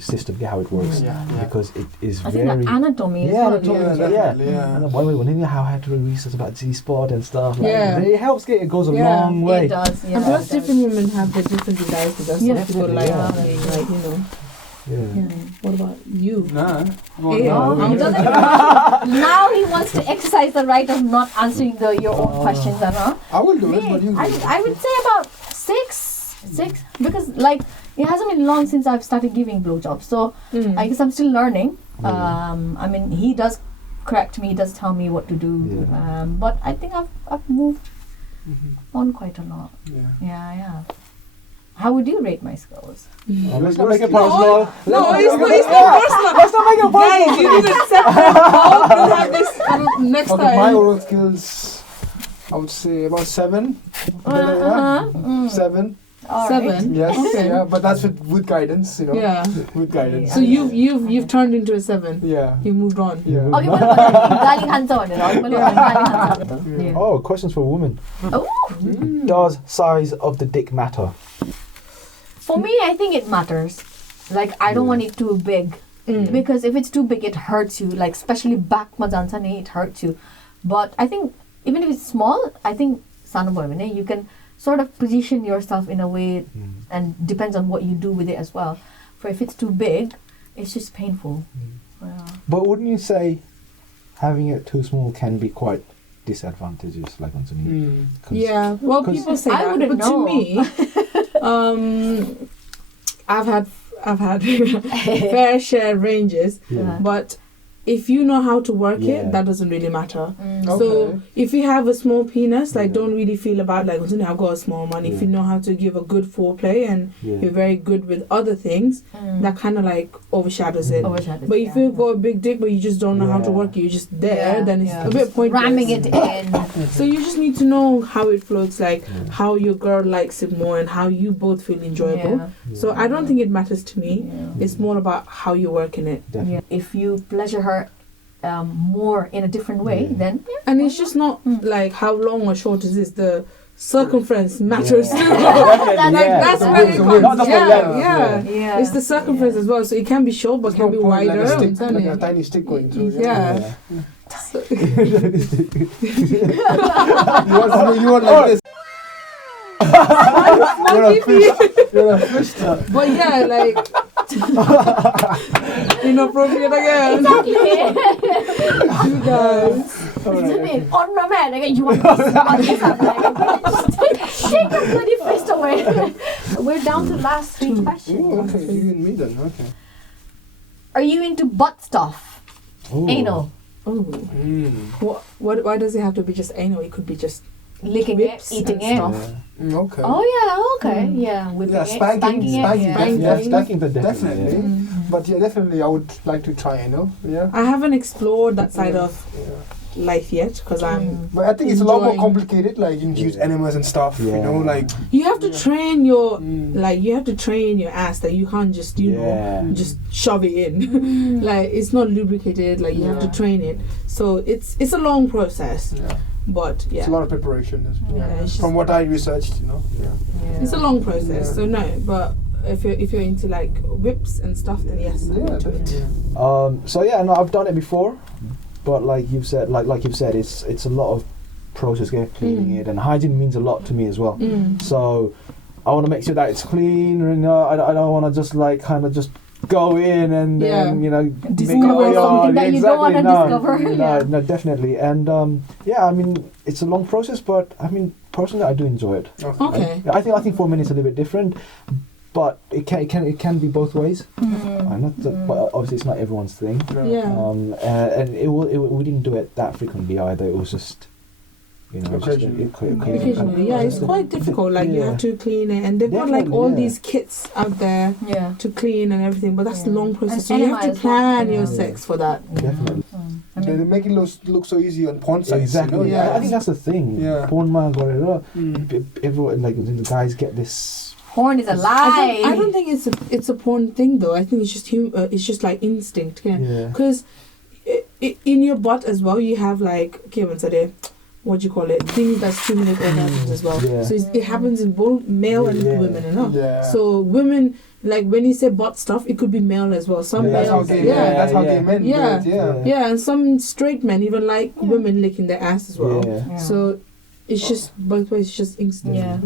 system, how it works, because it is I very think the anatomy as well. And when you how I had to research about G-spot and stuff, like, Yeah. it helps it goes a long way. It does, yeah. And plus, it does. different women have their different desires with us. Yeah, Some people like, definitely, like, you know. Yeah. What about you? Nah. Now he wants to exercise the right of not answering your own questions, I will do it, but you I would say about six, because like it hasn't been long since I've started giving blowjobs, so I guess I'm still learning. I mean, he does correct me, he does tell me what to do, but I think I've moved on quite a lot. Yeah. How would you rate my skills? Let's not make it personal. No, it's not personal. Let's not make it personal. Guys, you need to separate. We'll have this next Okay, time. my oral skills, I would say about 7. 7. All 7. right. Yes, Okay. yeah, but that's with guidance, you know. Yeah. With guidance. So you've turned into a 7. Yeah. You moved on. Yeah. Okay, galing hands-on, you know. Oh, questions for women. Oh. Does size of the dick matter? For me, I think it matters. Like, I don't want it too big. Because if it's too big, it hurts you. Like, especially back majansane, it hurts you. But I think, even if it's small, I think, you can sort of position yourself in a way, and depends on what you do with it as well. For if it's too big, it's just painful. Yeah. But wouldn't you say having it too small can be quite disadvantageous, like on me? Yeah. Well, people say I that, wouldn't but know. to me, I've had fair share ranges, but if you know how to work it, that doesn't really matter. So if you have a small penis, like don't really feel about like I've got a small one. If you know how to give a good foreplay and you're very good with other things, that kind of like overshadows it. But if you've got a big dick but you just don't know how to work it, you're just there, then it's a bit pointless. Ramming it in. So you just need to know how it floats, like how your girl likes it more and how you both feel enjoyable. So I don't think it matters to me. It's more about how you're working it. If you pleasure her more in a different way, then and it's just not like how long or short is this. The circumference matters too. That's where it comes. Not just the length. Yeah. It's the circumference as well. So it can be short, but can be wider. Like a, stick, I'm telling like you. a tiny stick going through. Yeah. So, You want like this. You're a fish. but yeah, like inappropriate again. You guys. Isn't it? On the man, like, you want this, just take your bloody fist away. We're down to the last 3 questions. Ooh, okay, you and me then. Okay. Are you into butt stuff? Ooh. Anal? Oh. What? Why does it have to be just anal? It could be just Licking whips it, eating and it. stuff. Okay. Oh yeah, okay, yeah. Whipping it, spanking, it, yeah. Stacking the Definitely. But yeah, definitely I would like to try, you know. Yeah. I haven't explored that side of life yet because I'm. But I think it's a lot more enjoying- complicated. Like you use enemas and stuff. You know, like You have to train your you have to train your ass that you can't just know just shove it in. Like it's not lubricated. Like you have to train it. So it's a long process. Yeah. But It's a lot of preparation. it's From what I researched, you know. it's a long process. So no, but if you're into like whips and stuff, then yes, I'm into it. So yeah, no, I've done it before, but like you've said, it's a lot of process cleaning it, and hygiene means a lot to me as well. So I want to make sure that it's clean. You know, I don't want to just like kind of just go in and then discover something that you don't want to discover. No, definitely. And I mean, it's a long process, but I mean, personally, I do enjoy it. Okay. I think for men it's a little bit different, but it can be both ways. But obviously, it's not everyone's thing. Yeah. And we didn't do it that frequently either. It was just. Occasionally, it's quite difficult. Like you have to clean it, and they've got like all these kits out there to clean and everything. But that's a long process. So you have to plan your sex for that. Definitely. They make it look so easy on porn sites. Exactly. You know? I think that's the thing. Yeah. Porn man got it up. Everyone the guys get this. Porn is a lie. I don't think it's a porn thing though. I think it's just it's just like instinct. Because in your butt as well, you have like things that stimulate orgasms as well. Yeah. So it happens in both male and women, you know. Yeah. So women, like when you say butt stuff, it could be male as well. Some That's how males, gay. yeah. That's how gay men do Yeah. it. Yeah. Yeah, and some straight men even like women licking their ass as well. Yeah. So it's just both ways. It's just instinct. Yeah.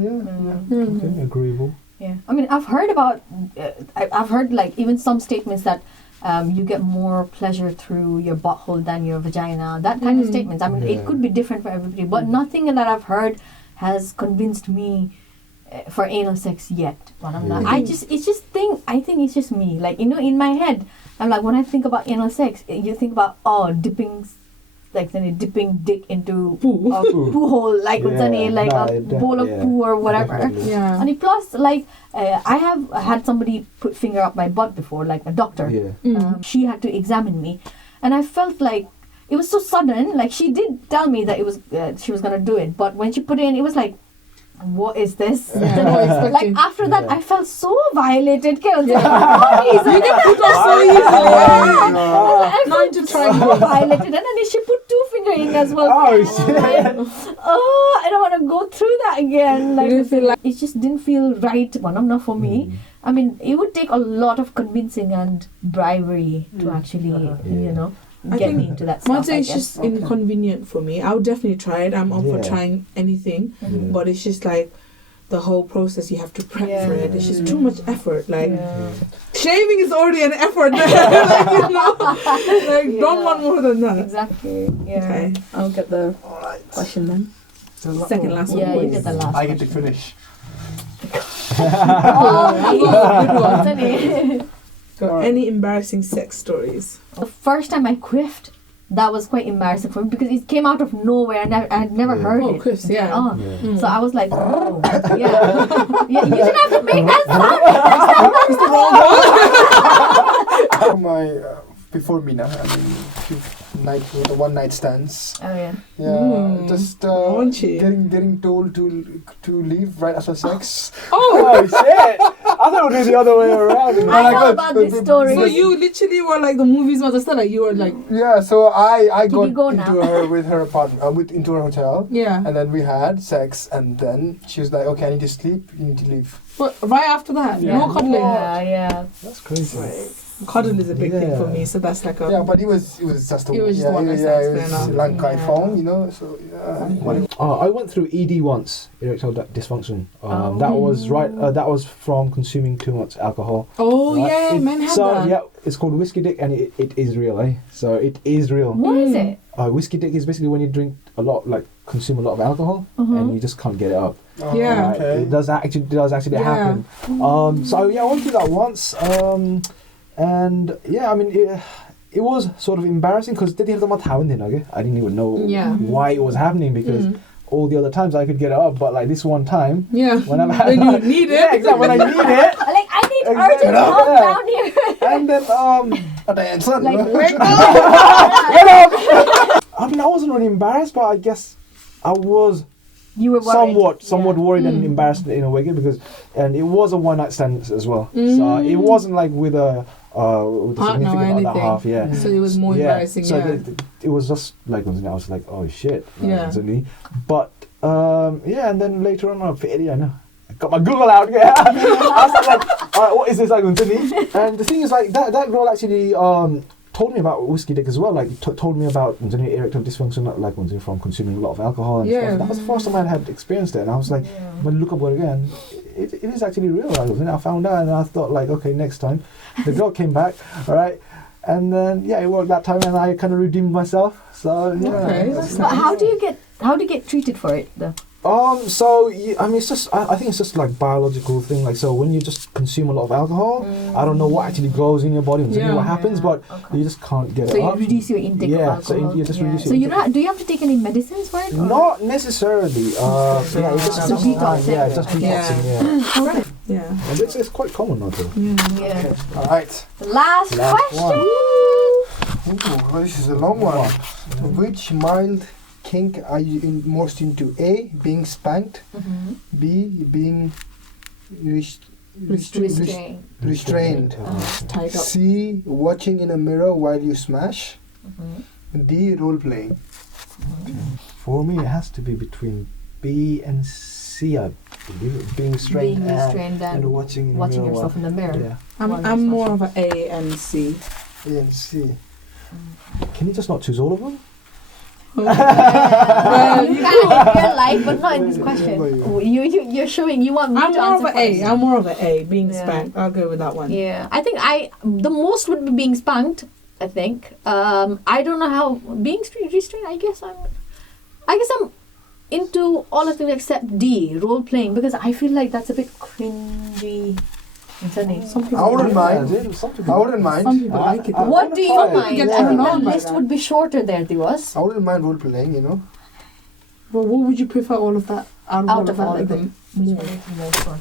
Okay, agreeable. Yeah. I mean, I've heard about, I've heard like even some statements that you get more pleasure through your butthole than your vagina. That kind of statements. I mean, it could be different for everybody, but nothing that I've heard has convinced me for anal sex yet. But I'm not. I think it's just me. Like, you know, in my head, I'm like, when I think about anal sex, you think about dipping dick into Poo. a poo hole, like a bowl of poo or whatever. Definitely. Yeah. And plus, like, I have had somebody put finger up my butt before, like a doctor. Yeah. She had to examine me, and I felt like it was so sudden. Like, she did tell me that it was she was gonna do it, but when she put it in, it was like, what is this? Like, after that, I felt so violated. I was like, You get put off so easily. I Not felt to so try. violated, and then she put 2 finger in as well. Oh, And I'm shit. like, I don't want to go through that again. Like, You feel like- it just didn't feel right. Not for me. I mean, it would take a lot of convincing and bribery to actually, you know, get me into that stuff. I'd say it's just inconvenient for me. I would definitely try it. I'm up for trying anything, but it's just like the whole process. You have to prep for it. It's just too much effort. Like shaving is already an effort. Like, you know, like don't want more than that. Exactly. Yeah. Okay, I'll get the question then. Second last one. Yeah, you please. get the last. I get to finish. Got any embarrassing sex stories? The first time I quiffed, that was quite embarrassing for me because it came out of nowhere and I had never heard it. Quiffs, yeah. So I was like, oh, yeah. You didn't have to make that sound. My before Mina, I mean, the one night stands. Oh yeah. Yeah, just raunchy. getting told to leave right after sex. Oh shit! I thought it was the other way around. I know about this story. So you literally were like the movies must have said, like you were like Yeah, so I got go into now? her with her apartment, into her hotel. yeah. And then we had sex, and then she was like, "Okay, I need to sleep. You need to leave." But right after that, Yeah. no cuddling. Yeah. That's crazy. Cuddle is a big thing for me, so that's like a Yeah, but it was just It was just one night yeah, sex, it fair was enough. Lankai phone, you know. So yeah. I went through ED once, erectile dysfunction. That was that was from consuming too much alcohol. Oh Right? yeah, men have so that. yeah, it's called whiskey dick, and it is real, eh? So it is real. What is it? Whiskey dick is basically when you drink a lot, like consume a lot of alcohol, and you just can't get it up. Yeah. Okay. It does actually Yeah. happen. So yeah, I went through that once, and yeah, I mean. It was sort of embarrassing because I didn't even know why it was happening because all the other times I could get it up, but like this one time, when I'm when you need it. yeah, exactly, when I need it, Like, I need Exactly. urgent help Yeah. down here. and then Like, I mean, I wasn't really embarrassed, but I guess I was you were worried. somewhat worried and embarrassed in a way because, and it was a one night stand as well, so it wasn't like with a Partner or significant other anything. half, yeah. So it was more embarrassing. So Yeah. it was just like I was like, oh shit, Yeah. suddenly. But yeah, and then later on, I got my Google out. Yeah, I was like, what is this like? And the thing is, like that girl actually told me about whiskey dick as well. Like told me about erectile dysfunction, like from consuming a lot of alcohol and stuff. That was the first time I had experienced it, and I was like, when I look up it again, it is actually real. I found out, and I thought like, okay, next time. The girl came back, all right, and then yeah, it worked that time, and I kind of redeemed myself. So yeah. Okay, that's But how do you get treated for it though? So I mean, it's just I think it's just like biological thing. Like so, when you just consume a lot of alcohol, I don't know what actually goes in your body and what happens, but you just can't get So it you up. reduce your intake of alcohol. So you just reduce So your you intake. don't. Do you have to take any medicines for it? or- Not necessarily. Yeah, it's just So detoxing. Yeah, just detoxing. Yeah, Okay. Yeah. and it's quite common now though. Yeah. All right. Last question. Ooh, this is a long one. Which mild kink are you most into? A, being spanked. B, being restrained. Tied up. C, watching in a mirror while you smash. D, role playing. For me, it has to be between B and C. I believe being restrained, and watching mirror. yourself in the mirror. Yeah. I'm more of an A and C. A and C. Can you just not choose all of them? Well, you can in real life, but not in this question. Yeah. You're showing you want me I'm to more of answer an A. first. I'm more of an A. Being Yeah. spanked. I'll go with that one. Yeah, I think the most would be being spanked. I think. I don't know how being restrained. I guess I'm into all of them except D, role playing, because I feel like that's a bit cringy. Some people I wouldn't like mind. it. Some I people, wouldn't mind. Some people like it. I- What do you try it. mind? Get I think turned the on by list that. would be shorter there, Diwash. I wouldn't mind role playing, you know. But what would you prefer all of that out Out of all like of the them? more?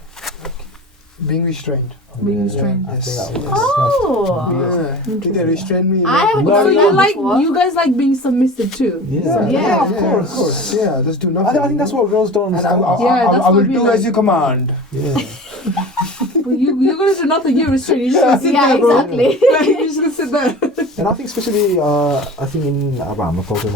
Being restrained. Being restrained. I Yes. think that would- Oh. Yeah. Think they restrain me. I haven't So done you that like before. you guys like being submissive too? Yeah. Yeah. Of course. Yeah, just do nothing. I think that's what girls don't And understand. Yeah, that's I will what we do like. as you command. Yeah. But you're gonna do nothing. You're restrained. You're just gonna sit Yeah, there, bro. exactly. You're just gonna sit there. And I think especially, I think in around the program,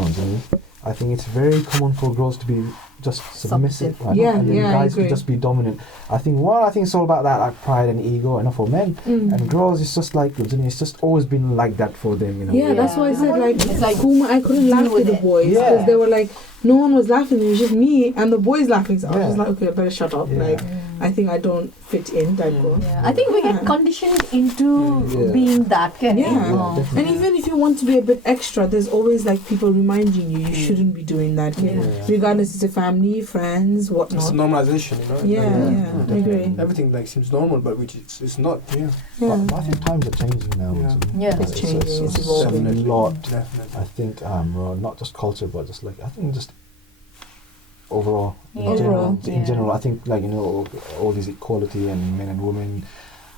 I think it's very common for girls to be just submissive. Submissive. Right? Yeah, and then yeah, I guys agree. to just be dominant. I think it's all about that like pride and ego, and for men. And girls, it's just like, it's just always been like that for them, you know. Yeah, that's why I said like It's like, school. I couldn't deal laugh with with the it. boys because Yeah. they were like, no one was laughing. It was just me and the boys laughing. So I was Yeah. just like, okay, I better shut up. Yeah. Like, I think I don't fit in. Type girl. yeah. I think we get Yeah. conditioned into Yeah. being that kind. Yeah. Oh. definitely. And even if you want to be a bit extra, there's always like people reminding you you shouldn't be doing that. Yeah. Regardless, it's a family, friends, It's whatnot. normalization, you know. Yeah, Like, yeah, I agree. Everything like seems normal, but which it's not. Yeah. Yeah. But I think times are changing now. Yeah. Yeah. It's changing, it's a evolving. lot. Definitely. I think not just culture, but just like I think just overall, Yeah. Overall, in general, I think like all this equality and men and women,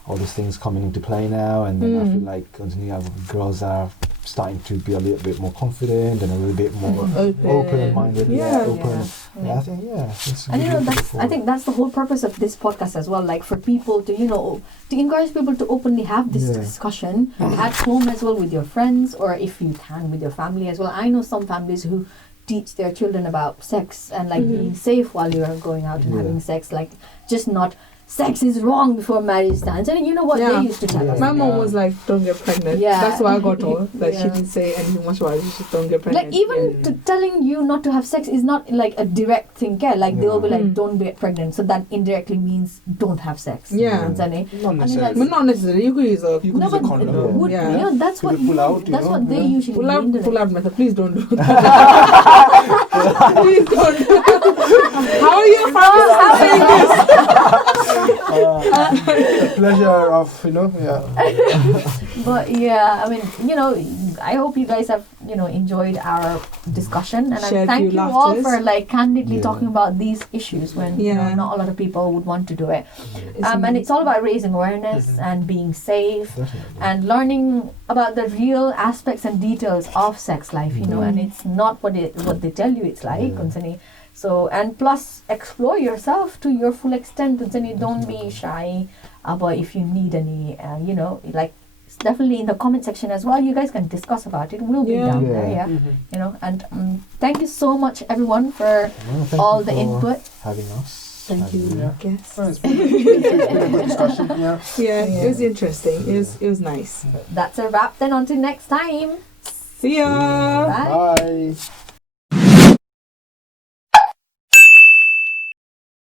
all these things coming into play now, and then I feel like girls are starting to be a little bit more confident and a little bit more open-minded. Yeah. Open. Yeah. Yeah, I think it's And really that's beautiful. I think that's the whole purpose of this podcast as well, like for people to to encourage people to openly have this Yeah. discussion at home as well with your friends, or if you can with your family as well. I know some families who teach their children about sex and like being safe while you're going out and Yeah. having sex, like just not sex is wrong before marriage starts. And you know what Yeah. they used to tell us. My mom was like, don't get pregnant. Yeah. That's why I got told that she Yeah. didn't say anything much about it. Just don't get pregnant. Like even telling you not to have sex is not like a direct thing. Yeah, like they'll be like, don't get pregnant. So that indirectly means don't have sex. Yeah. Isn't it? Not I mean, necessarily. But not necessarily. You could use a You could No, use a but condom. would, Yeah. that's You what could pull out, that's what they yeah. usually mean. to pull them. out method. Please don't do that. Please don't. How are you saying this? The pleasure of But yeah, I mean, I hope you guys have enjoyed our discussion, and I Shared thank few you all laughters. for like candidly Yeah. talking about these issues when Yeah. not a lot of people would want to do it. And it's all about raising awareness and being safe Definitely. and learning about the real aspects and details of sex life, and it's not what they tell you it's like. Yeah. Concerning. So, and plus explore yourself to your full extent, and don't be shy about if you need any, like it's definitely in the comment section as well. You guys can discuss about it. We'll be Yeah. down there, Yeah. and thank you so much everyone for Well, thank all you the for input. having us. Thank you. Yeah. Yes. It's been a good discussion. Yeah. Yeah, it was interesting. It was nice. That's a wrap then. Until next time. See ya. Bye. Bye.